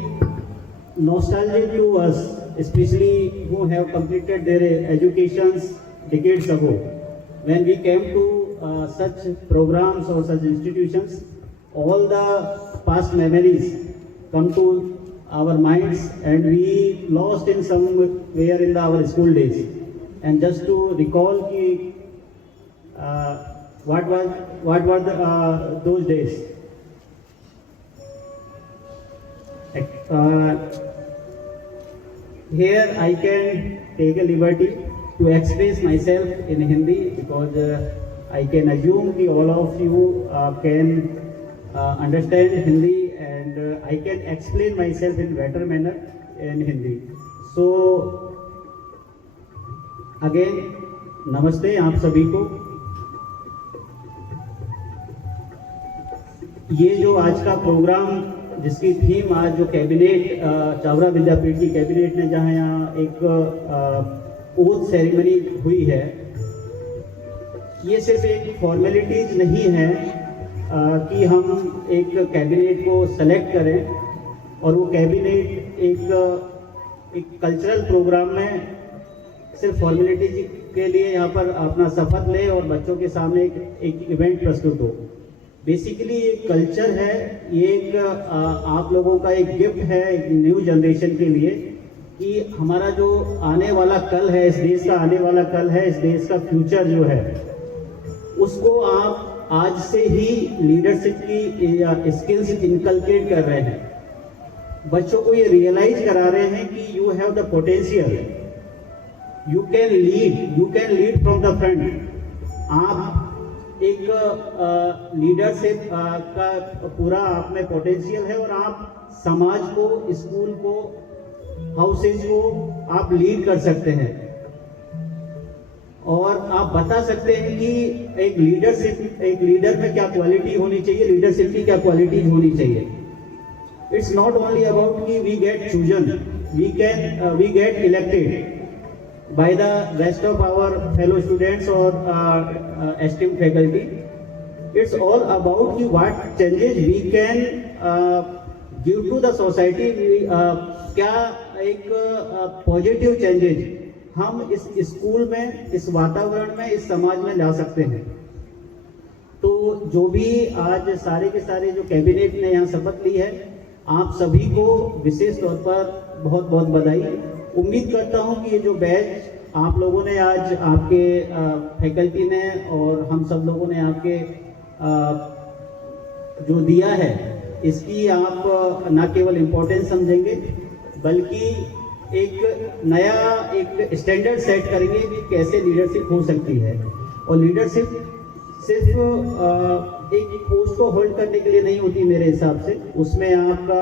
nostalgic to us, especially who have completed their educations decades ago. When we came to such programs or such institutions, all the past memories come to our minds and we lost in somewhere in our school days. And just to recall what were those days. Here I can take a liberty to express myself in Hindi because I can assume that all of you can understand Hindi and I can explain myself in better manner in Hindi. So again, नमस्ते आप सभी को। ये जो आज का programme जिसकी theme आज जो कैबिनेट चावरा विद्यापीठ की कैबिनेट ने जहाँ यहाँ एक ओथ सेरेमनी हुई है, ये सिर्फ एक फॉर्मेलिटीज नहीं है कि हम एक कैबिनेट को सेलेक्ट करें और वो कैबिनेट एक कल्चरल प्रोग्राम में सिर्फ फॉर्मेलिटीज के लिए यहाँ पर अपना शपथ ले और बच्चों के सामने एक इवेंट प्रस्तुत हो। बेसिकली ये कल्चर है, ये एक आप लोगों का एक गिफ्ट है एक न्यू जनरेशन के लिए कि हमारा जो आने वाला कल है, इस देश का आने वाला कल है, इस देश का फ्यूचर जो है, उसको आप आज से ही लीडरशिप की स्किल्स इनकलकेट कर रहे हैं, बच्चों को ये रियलाइज करा रहे हैं कि you have the potential, you can lead from the front. आप एक लीडरशिप का पूरा आप में पोटेंशियल है और आप समाज को, स्कूल को, हाउसेज को आप लीड कर सकते हैं और आप बता सकते हैं कि एक लीडर में क्या क्वालिटी होनी चाहिए, लीडरशिप की क्या क्वालिटीज होनी चाहिए। इट्स नॉट ओनली अबाउट कि we get chosen, we get elected by the rest of our fellow students or esteemed faculty. It's all about what changes we can give to the society. क्या एक positive changes हम इस school में, इस वातावरण में, इस समाज में ला सकते हैं। तो जो भी आज सारे के सारे जो कैबिनेट ने यहाँ शपथ ली है, आप सभी को विशेष तौर पर बहुत बहुत बधाई। उम्मीद करता हूं कि ये जो बैच आप लोगों ने आज, आपके फैकल्टी ने और हम सब लोगों ने आपके जो दिया है, इसकी आप न केवल इम्पोर्टेंस समझेंगे बल्कि एक नया एक स्टैंडर्ड सेट करेंगे कि कैसे लीडरशिप हो सकती है। और लीडरशिप सिर्फ एक पोस्ट को होल्ड करने के लिए नहीं होती मेरे हिसाब से, उसमें आपका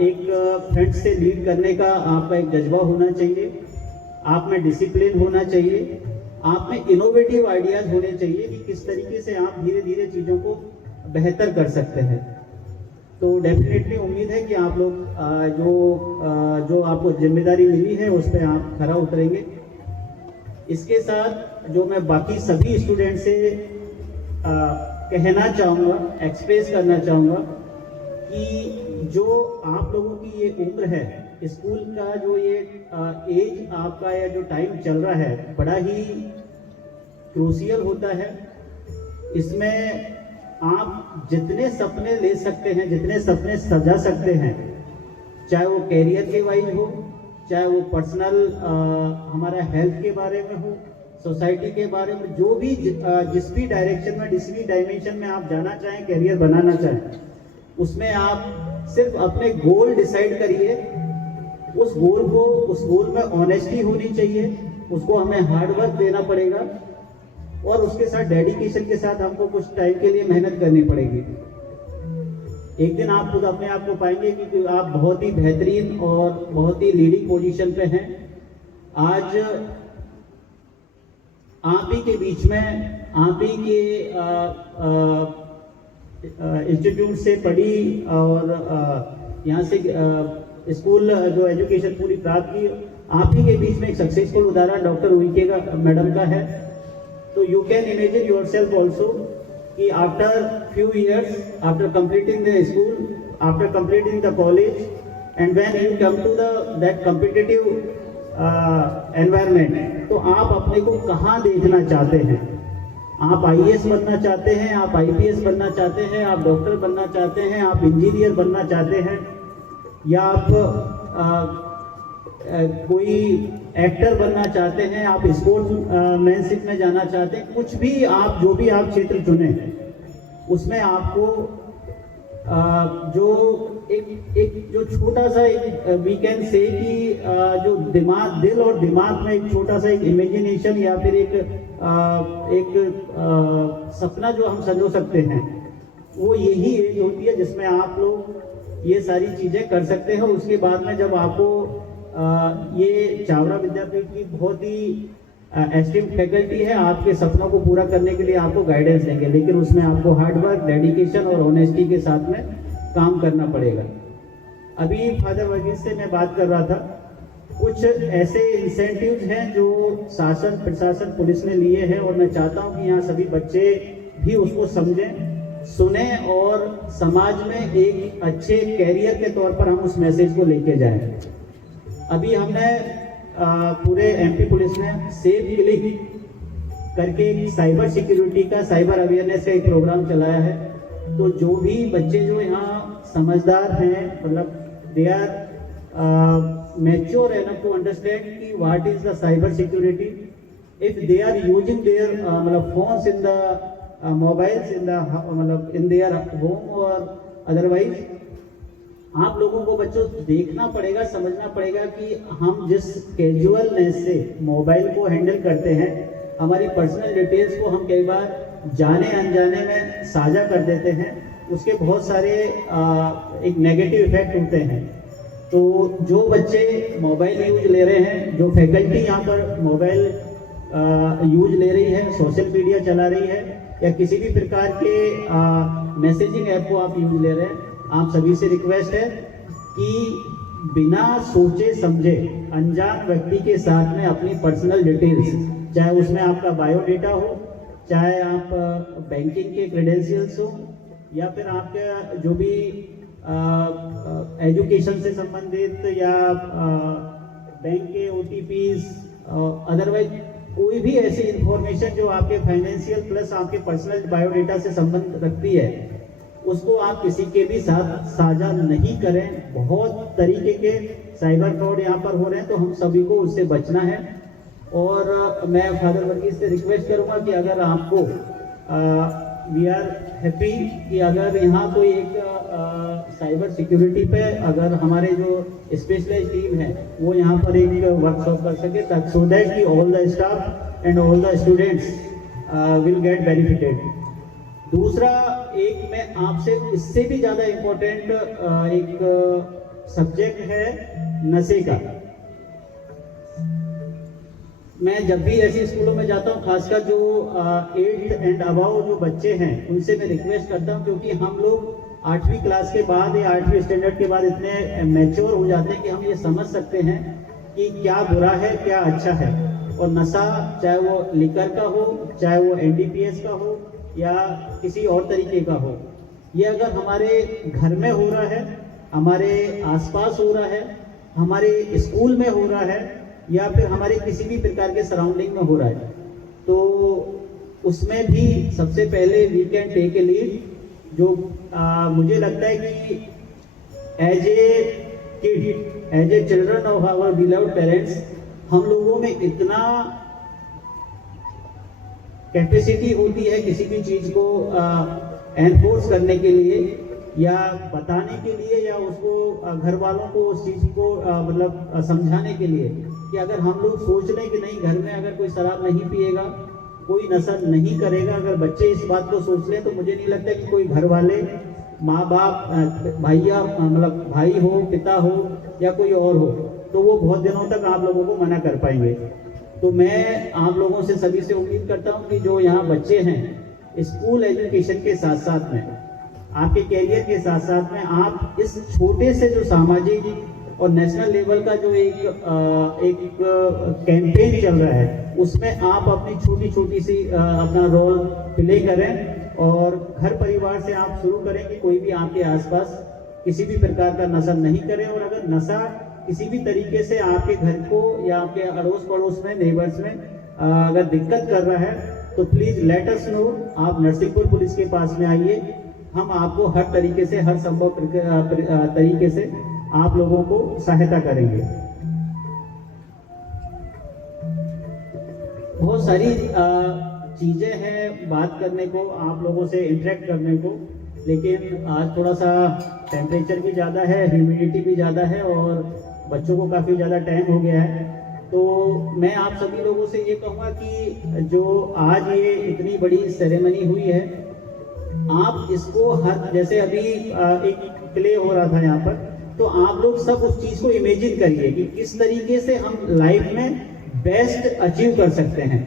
एक फ्रंट से लीड करने का आपका एक जज्बा होना चाहिए, आप में डिसिप्लिन होना चाहिए, आप में इनोवेटिव आइडियाज होने चाहिए कि किस तरीके से आप धीरे धीरे चीज़ों को बेहतर कर सकते हैं। तो डेफिनेटली उम्मीद है कि आप लोग जो आपको जिम्मेदारी मिली है उस पर आप खरा उतरेंगे। इसके साथ जो मैं बाकी सभी स्टूडेंट से कहना चाहूँगा, एक्सप्रेस करना चाहूँगा कि जो आप लोगों की ये उम्र है, स्कूल का जो ये एज आपका या जो टाइम चल रहा है, बड़ा ही क्रूशियल होता है। इसमें आप जितने सपने ले सकते हैं, जितने सपने सजा सकते हैं, चाहे वो कैरियर के वाइज हो, चाहे वो पर्सनल हमारा हेल्थ के बारे में हो, सोसाइटी के बारे में, जो भी जिस भी डायरेक्शन में, जिस भी डायमेंशन में आप जाना चाहें, कैरियर बनाना चाहें, उसमें आप सिर्फ अपने गोल डिसाइड करिए। उस गोल में ऑनेस्टी होनी चाहिए, उसको हमें हार्ड वर्क देना पड़ेगा और उसके साथ डेडिकेशन के साथ हमको कुछ टाइम के लिए मेहनत करनी पड़ेगी। एक दिन आप खुद अपने आप को पाएंगे कि आप बहुत ही बेहतरीन और बहुत ही लीडिंग पोजीशन पे हैं। आज आप ही के बीच में, आप ही के इंस्टीट्यूट से पढ़ी और यहाँ से स्कूल जो एजुकेशन पूरी प्राप्त की, आप ही के बीच में एक सक्सेसफुल उदाहरण डॉक्टर उइके का मैडम का है। तो you can imagine yourself also कि after few years, after completing the school, after completing the college, and when you come to that competitive environment, तो आप अपने को कहाँ देखना चाहते हैं? आप आईएएस बनना चाहते हैं, आप आईपीएस बनना चाहते हैं, आप डॉक्टर बनना चाहते हैं, आप इंजीनियर बनना चाहते हैं, या आप कोई एक्टर बनना चाहते हैं, आप स्पोर्ट्समैनशिप में जाना चाहते हैं, कुछ भी आप, जो भी आप क्षेत्र चुने, उसमें आपको जो एक जो छोटा सा एक वी कैन से कि जो दिल और दिमाग में एक छोटा सा एक इमेजिनेशन या फिर एक सपना जो हम संजो सकते हैं, वो यही एज होती है जिसमें आप लोग ये सारी चीज़ें कर सकते हैं। उसके बाद में जब आपको ये चावड़ा विद्यापीठ की बहुत ही एस्टीम्ड फैकल्टी है, आपके सपनों को पूरा करने के लिए आपको गाइडेंस देंगे, लेकिन उसमें आपको हार्ड वर्क, डेडिकेशन और ऑनेस्टी के साथ में काम करना पड़ेगा। अभी फादर वर्गीस से मैं बात कर रहा था, कुछ ऐसे इंसेंटिव्स हैं जो शासन, प्रशासन, पुलिस ने लिए हैं और मैं चाहता हूं कि यहाँ सभी बच्चे भी उसको समझें, सुने और समाज में एक अच्छे कैरियर के तौर पर हम उस मैसेज को लेके जाएं। अभी हमने पूरे एमपी पुलिस ने सेफ क्लिक करके एक साइबर सिक्योरिटी का, साइबर अवेयरनेस का एक प्रोग्राम चलाया है। तो जो भी बच्चे जो यहाँ समझदार हैं, मतलब they are mature enough to understand कि what is the cyber security, if they are using their मतलब phones in the mobiles in the मतलब in their home or otherwise, आप लोगों को बच्चों देखना पड़ेगा, समझना पड़ेगा कि हम जिस कैजुअलनेस से मोबाइल को हैंडल करते हैं, हमारी पर्सनल डिटेल्स को हम कई बार जाने अनजाने में साझा कर देते हैं, उसके बहुत सारे एक नेगेटिव इफेक्ट होते हैं। तो जो बच्चे मोबाइल यूज ले रहे हैं, जो फैकल्टी यहाँ पर मोबाइल यूज ले रही है, सोशल मीडिया चला रही है, या किसी भी प्रकार के मैसेजिंग ऐप को आप यूज ले रहे हैं, आप सभी से रिक्वेस्ट है कि बिना सोचे समझे अनजान व्यक्ति के साथ में अपनी पर्सनल डिटेल्स, चाहे उसमें आपका बायोडेटा हो, चाहे आप बैंकिंग के क्रेडेंशियल्स हो, या फिर आपका जो भी एजुकेशन से संबंधित या बैंक के OTPs, अदरवाइज कोई भी ऐसी इंफॉर्मेशन जो आपके फाइनेंशियल प्लस आपके पर्सनल बायोडेटा से संबंध रखती है, उसको आप किसी के भी साथ साझा नहीं करें। बहुत तरीके के साइबर फ्रॉड यहाँ पर हो रहे हैं, तो हम सभी को उससे बचना है। और मैं फादर वर्गीस से रिक्वेस्ट करूँगा कि अगर आपको वी आर हैप्पी कि अगर यहाँ कोई एक साइबर सिक्योरिटी पे अगर हमारे जो स्पेशलाइज टीम है वो यहाँ पर एक वर्कशॉप कर सके, तक सो दैट कि all the staff and all the students will get benefited. दूसरा, एक मैं आपसे इससे भी ज़्यादा इम्पोर्टेंट एक सब्जेक्ट है नशे का। मैं जब भी ऐसी स्कूलों में जाता हूँ, खासकर जो 8th एंड अबाव जो बच्चे हैं, उनसे मैं रिक्वेस्ट करता हूँ, क्योंकि हम लोग 8वीं क्लास के बाद या 8वीं स्टैंडर्ड के बाद इतने मैच्योर हो जाते हैं कि हम ये समझ सकते हैं कि क्या बुरा है क्या अच्छा है। और नशा, चाहे वो लिकर का हो, चाहे वो NDPS का हो या किसी और तरीके का हो, ये अगर हमारे घर में हो रहा है, हमारे आसपास हो रहा है, हमारे स्कूल में हो रहा है, या फिर हमारे किसी भी प्रकार के सराउंडिंग में हो रहा है, तो उसमें भी सबसे पहले we can take a lead. जो मुझे लगता है कि as a kid, as a children of our beloved parents, हम लोगों में इतना कैपेसिटी होती है किसी भी चीज को एनफोर्स करने के लिए या बताने के लिए, या उसको घर वालों को उस चीज को मतलब समझाने के लिए, कि अगर हम लोग सोच लें कि नहीं, घर में अगर कोई शराब नहीं पिएगा, कोई नशा नहीं करेगा, अगर बच्चे इस बात को सोच लें, तो मुझे नहीं लगता कि कोई घर वाले, माँ बाप, भैया मतलब भाई हो, पिता हो या कोई और हो, तो वो बहुत दिनों तक आप लोगों को मना कर पाएंगे। तो मैं आप लोगों से सभी से उम्मीद करता हूँ कि जो यहाँ बच्चे हैं, स्कूल एजुकेशन के साथ साथ में, आपके कैरियर के साथ साथ में, आप इस छोटे से जो सामाजिक और नेशनल लेवल का जो एक कैंपेन चल रहा है, उसमें आप अपनी छोटी छोटी सी अपना रोल प्ले करें, और घर परिवार से आप शुरू करें कि कोई भी आपके आसपास किसी भी प्रकार का नशा नहीं करे। और अगर नशा किसी भी तरीके से आपके घर को या आपके अड़ोस पड़ोस में, नेबर्स में अगर दिक्कत कर रहा है, तो प्लीज लेट अस नो। आप नरसिंहपुर पुलिस के पास में आइए, हम आपको हर तरीके से, हर संभव तरीके से आप लोगों को सहायता करेंगे। बहुत सारी चीजें हैं बात करने को, आप लोगों से इंटरेक्ट करने को, लेकिन आज थोड़ा सा टेम्परेचर भी ज़्यादा है, ह्यूमिडिटी भी ज़्यादा है, और बच्चों को काफ़ी ज़्यादा टाइम हो गया है। तो मैं आप सभी लोगों से ये कहूँगा कि जो आज ये इतनी बड़ी सेरेमनी हुई है, आप इसको हर, जैसे अभी एक प्ले हो रहा था यहाँ पर, तो आप लोग सब उस चीज़ को इमेजिन करिए कि किस तरीके से हम लाइफ में बेस्ट अचीव कर सकते हैं।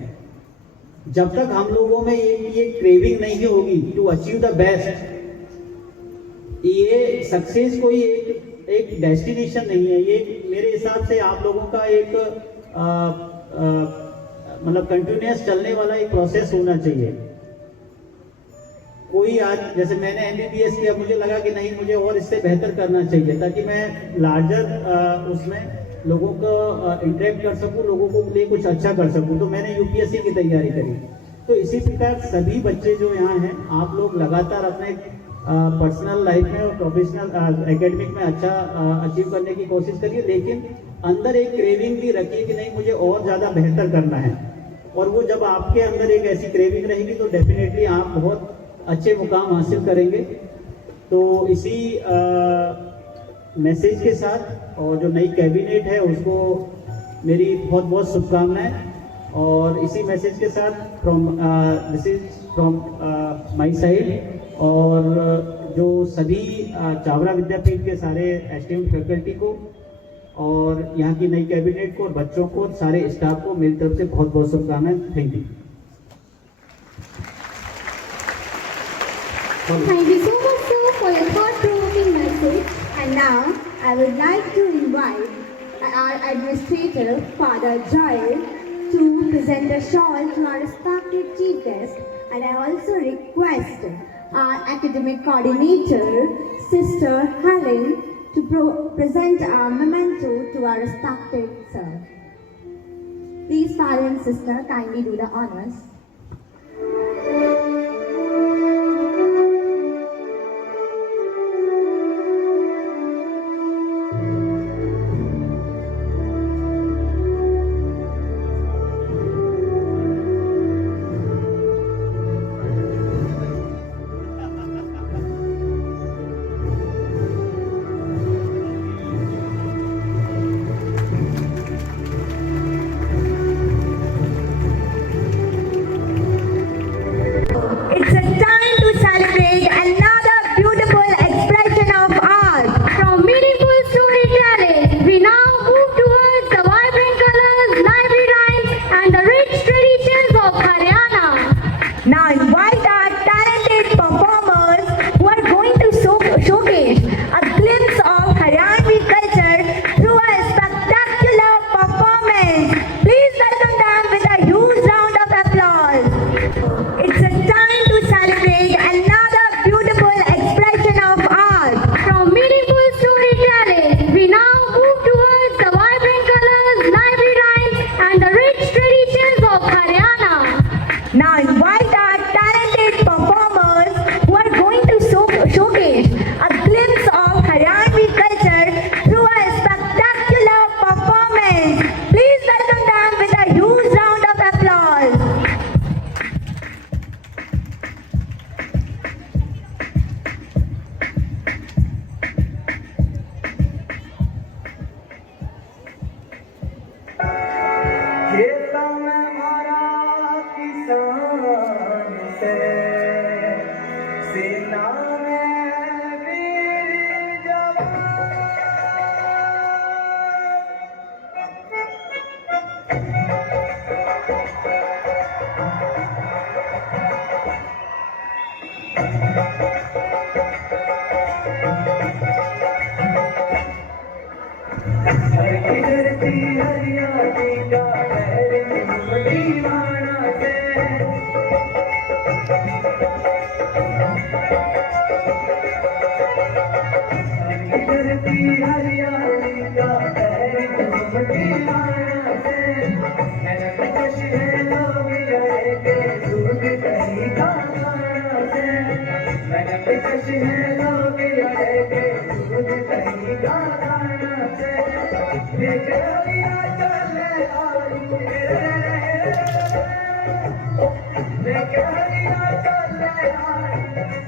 जब तक हम लोगों में ये क्रेविंग नहीं होगी टू अचीव द बेस्ट, ये सक्सेस कोई एक डेस्टिनेशन नहीं है, ये मेरे हिसाब से आप लोगों का एक मतलब कंटिन्यूअस चलने वाला एक प्रोसेस होना चाहिए। कोई आज, जैसे मैंने MBBS किया, मुझे लगा कि नहीं, मुझे और इससे बेहतर करना चाहिए ताकि मैं लार्जर उसमें लोगों को इंटरेक्ट कर सकूं, लोगों को लिए कुछ अच्छा कर सकूं, तो मैंने UPSC की तैयारी करी। तो इसी प्रकार सभी बच्चे जो यहाँ हैं, आप लोग लगातार अपने पर्सनल लाइफ में और प्रोफेशनल एकेडमिक में अच्छा अचीव करने की कोशिश करिए, लेकिन अंदर एक क्रेविंग भी रखिए कि नहीं, मुझे और ज़्यादा बेहतर करना है। और वो जब आपके अंदर एक ऐसी क्रेविंग रहेगी तो डेफिनेटली आप बहुत अच्छे मुकाम हासिल करेंगे। तो इसी मैसेज के साथ और जो नई कैबिनेट है उसको मेरी बहुत बहुत शुभकामनाएं। और इसी मैसेज के साथ this is from my side, और जो सभी चावरा विद्यापीठ के सारे एस्टीम्ड फैकल्टी को और यहाँ की नई कैबिनेट को और बच्चों को, सारे स्टाफ को मेरी तरफ से बहुत बहुत शुभकामनाएं। Thank you. Thank you so much, sir, for your thought-provoking message. And now, I would like to invite our administrator, Father Joel, to present a shawl to our respected chief guest. And I also request our academic coordinator, Sister Helen, to present our memento to our respected sir. Please, Father and Sister, kindly do the honors. It's a time to celebrate another beautiful expression of art. From meaningful storytelling, we now move towards the vibrant colors, lively rhymes, and the rich traditions of Haryana. Now invite our talented performers who are going to showcase a glimpse of Haryanvi culture through a spectacular performance. Please welcome them with a huge round of applause. It's a time to celebrate another beautiful expression of art. From meaningful storytelling, we now move towards the vibrant colors, lively rhymes, and the rich traditions of Haryana. Now invite our talented performers who are going to showcase a glimpse of Haryanvi culture through a spectacular performance. Please welcome them with a huge round of applause. खेतों में मारा किसान से, सीना में वीर जवान। हर की धरती हरियाली का पैर दीवाना से, हर की धरती हरियाली का पैर दीवाना से। मैंने खुश है लोग आए के दूध दही का खाना से, मैंने खुश है लोग आए के दूध दही का खाना से। देखिया चले आई देखिया चले आई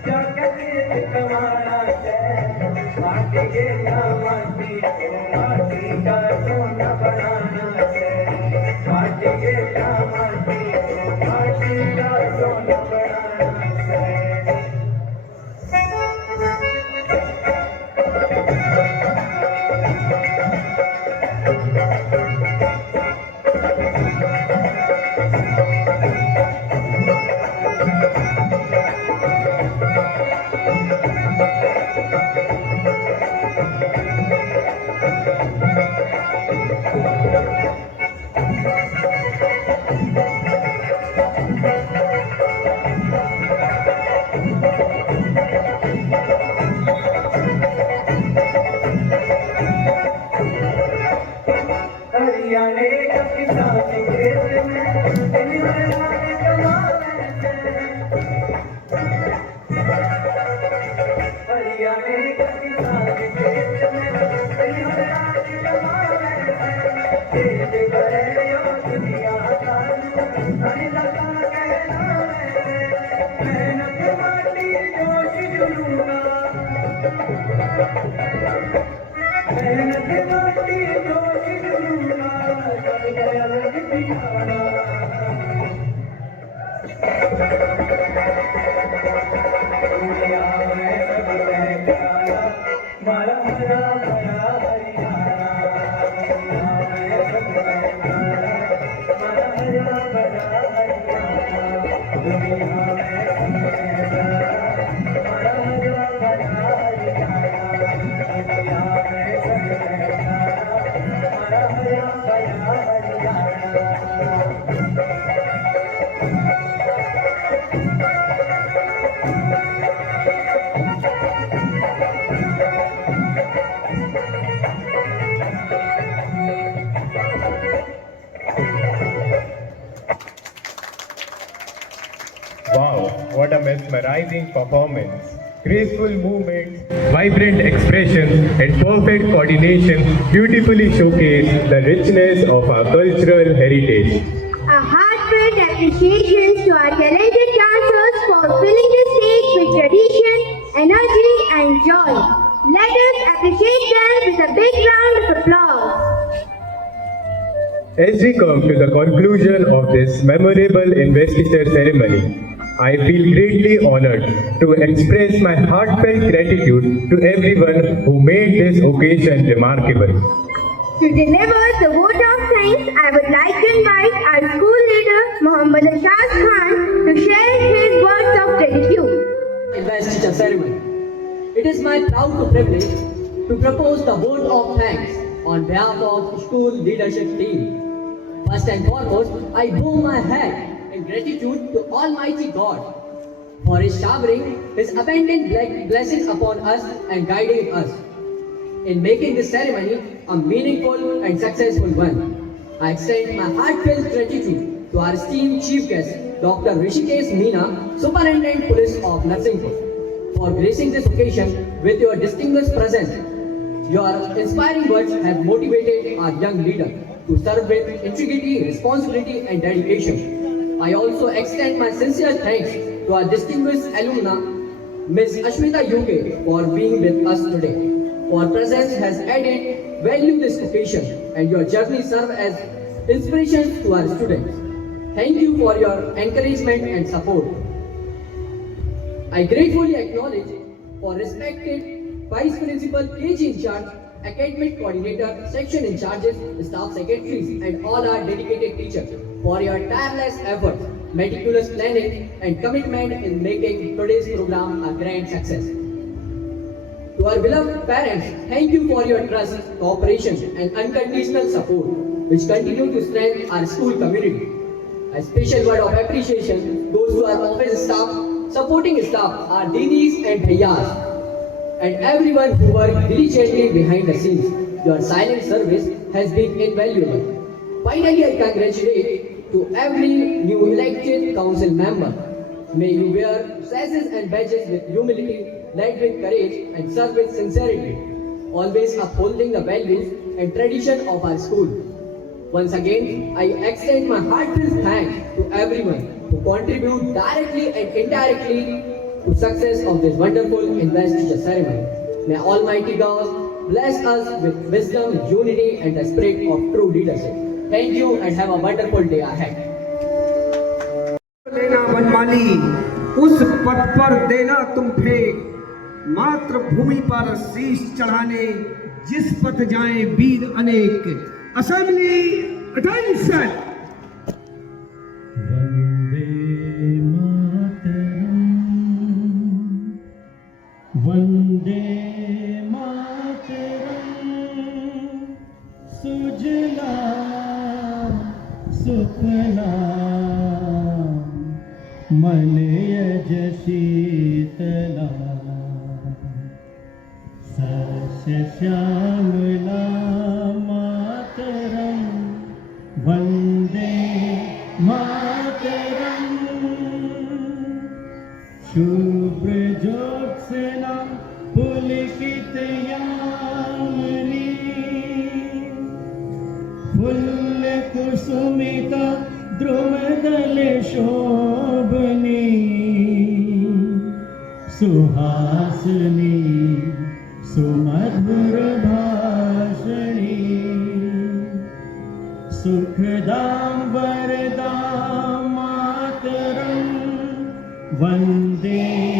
जगत कमाना है। माटी के माटी को माटी का सोना बनाना है। माटी के माटी को माटी का सोना बनाना है। Wow, what a mesmerizing performance. Graceful movements, vibrant expressions, and perfect coordination beautifully showcase the richness of our cultural heritage. A heartfelt appreciation to our talented dancers for filling the stage with tradition, energy, and joy. Let us appreciate them with a big round of applause. As we come to the conclusion of this memorable investiture ceremony, I feel greatly honored to express my heartfelt gratitude to everyone who made this occasion remarkable. To deliver the vote of thanks, I would like to invite our school leader, Muhammad Ashad Khan, to share his words of gratitude. Investiture ceremony. It is my proud privilege to propose the vote of thanks on behalf of school leadership team. First and foremost, I bow my head in gratitude to Almighty God for His showering His abundant blessings upon us and guiding us in making this ceremony a meaningful and successful one. I extend my heartfelt gratitude to our esteemed chief guest, Dr. Rishikesh Meena, Superintendent Police of Narsingpur, for gracing this occasion with your distinguished presence. Your inspiring words have motivated our young leader to serve with integrity, responsibility, and dedication. I also extend my sincere thanks to our distinguished alumna, Ms. Ashmita UK, for being with us today. Your presence has added value to this occasion, and your journey serves as inspiration to our students. Thank you for your encouragement and support. I gratefully acknowledge for respected Vice Principal KG in charge, Academic Coordinator, Section in charges, Staff Secretaries, and all our dedicated teachers for your tireless efforts, meticulous planning, and commitment in making today's program a grand success. To our beloved parents, thank you for your trust, cooperation, and unconditional support, which continue to strengthen our school community. A special word of appreciation goes to our office staff, supporting staff, our didis and bhaiyas, and everyone who worked diligently behind the scenes. Your silent service has been invaluable. Finally, I congratulate to every new elected council member. May you wear sashes and badges with humility, led with courage, and serve with sincerity, always upholding the values and tradition of our school. Once again, I extend my heartfelt thanks to everyone who contribute directly and indirectly to success of this wonderful investiture ceremony. May Almighty God bless us with wisdom, unity, and the spirit of true leadership. Thank you and have a wonderful day ahead. लेना वनमाली, उस पथ पर देना तुम फेंक, मातृभूमि पर शीश चढ़ाने जिस पथ जाएं वीर अनेक. Assembly attention. वंदे मातरम सुजला सुफला मलयज शीतला सस्य श्यामला मातरम वंदे मातरम शुभ्र ज्योत्सना पुलकित यामिनी फुल्ल कुसुमित द्रुम शोभनी सुहासिनी सुमधुर भाषणी सुखदां वरदां मातरं वन्दे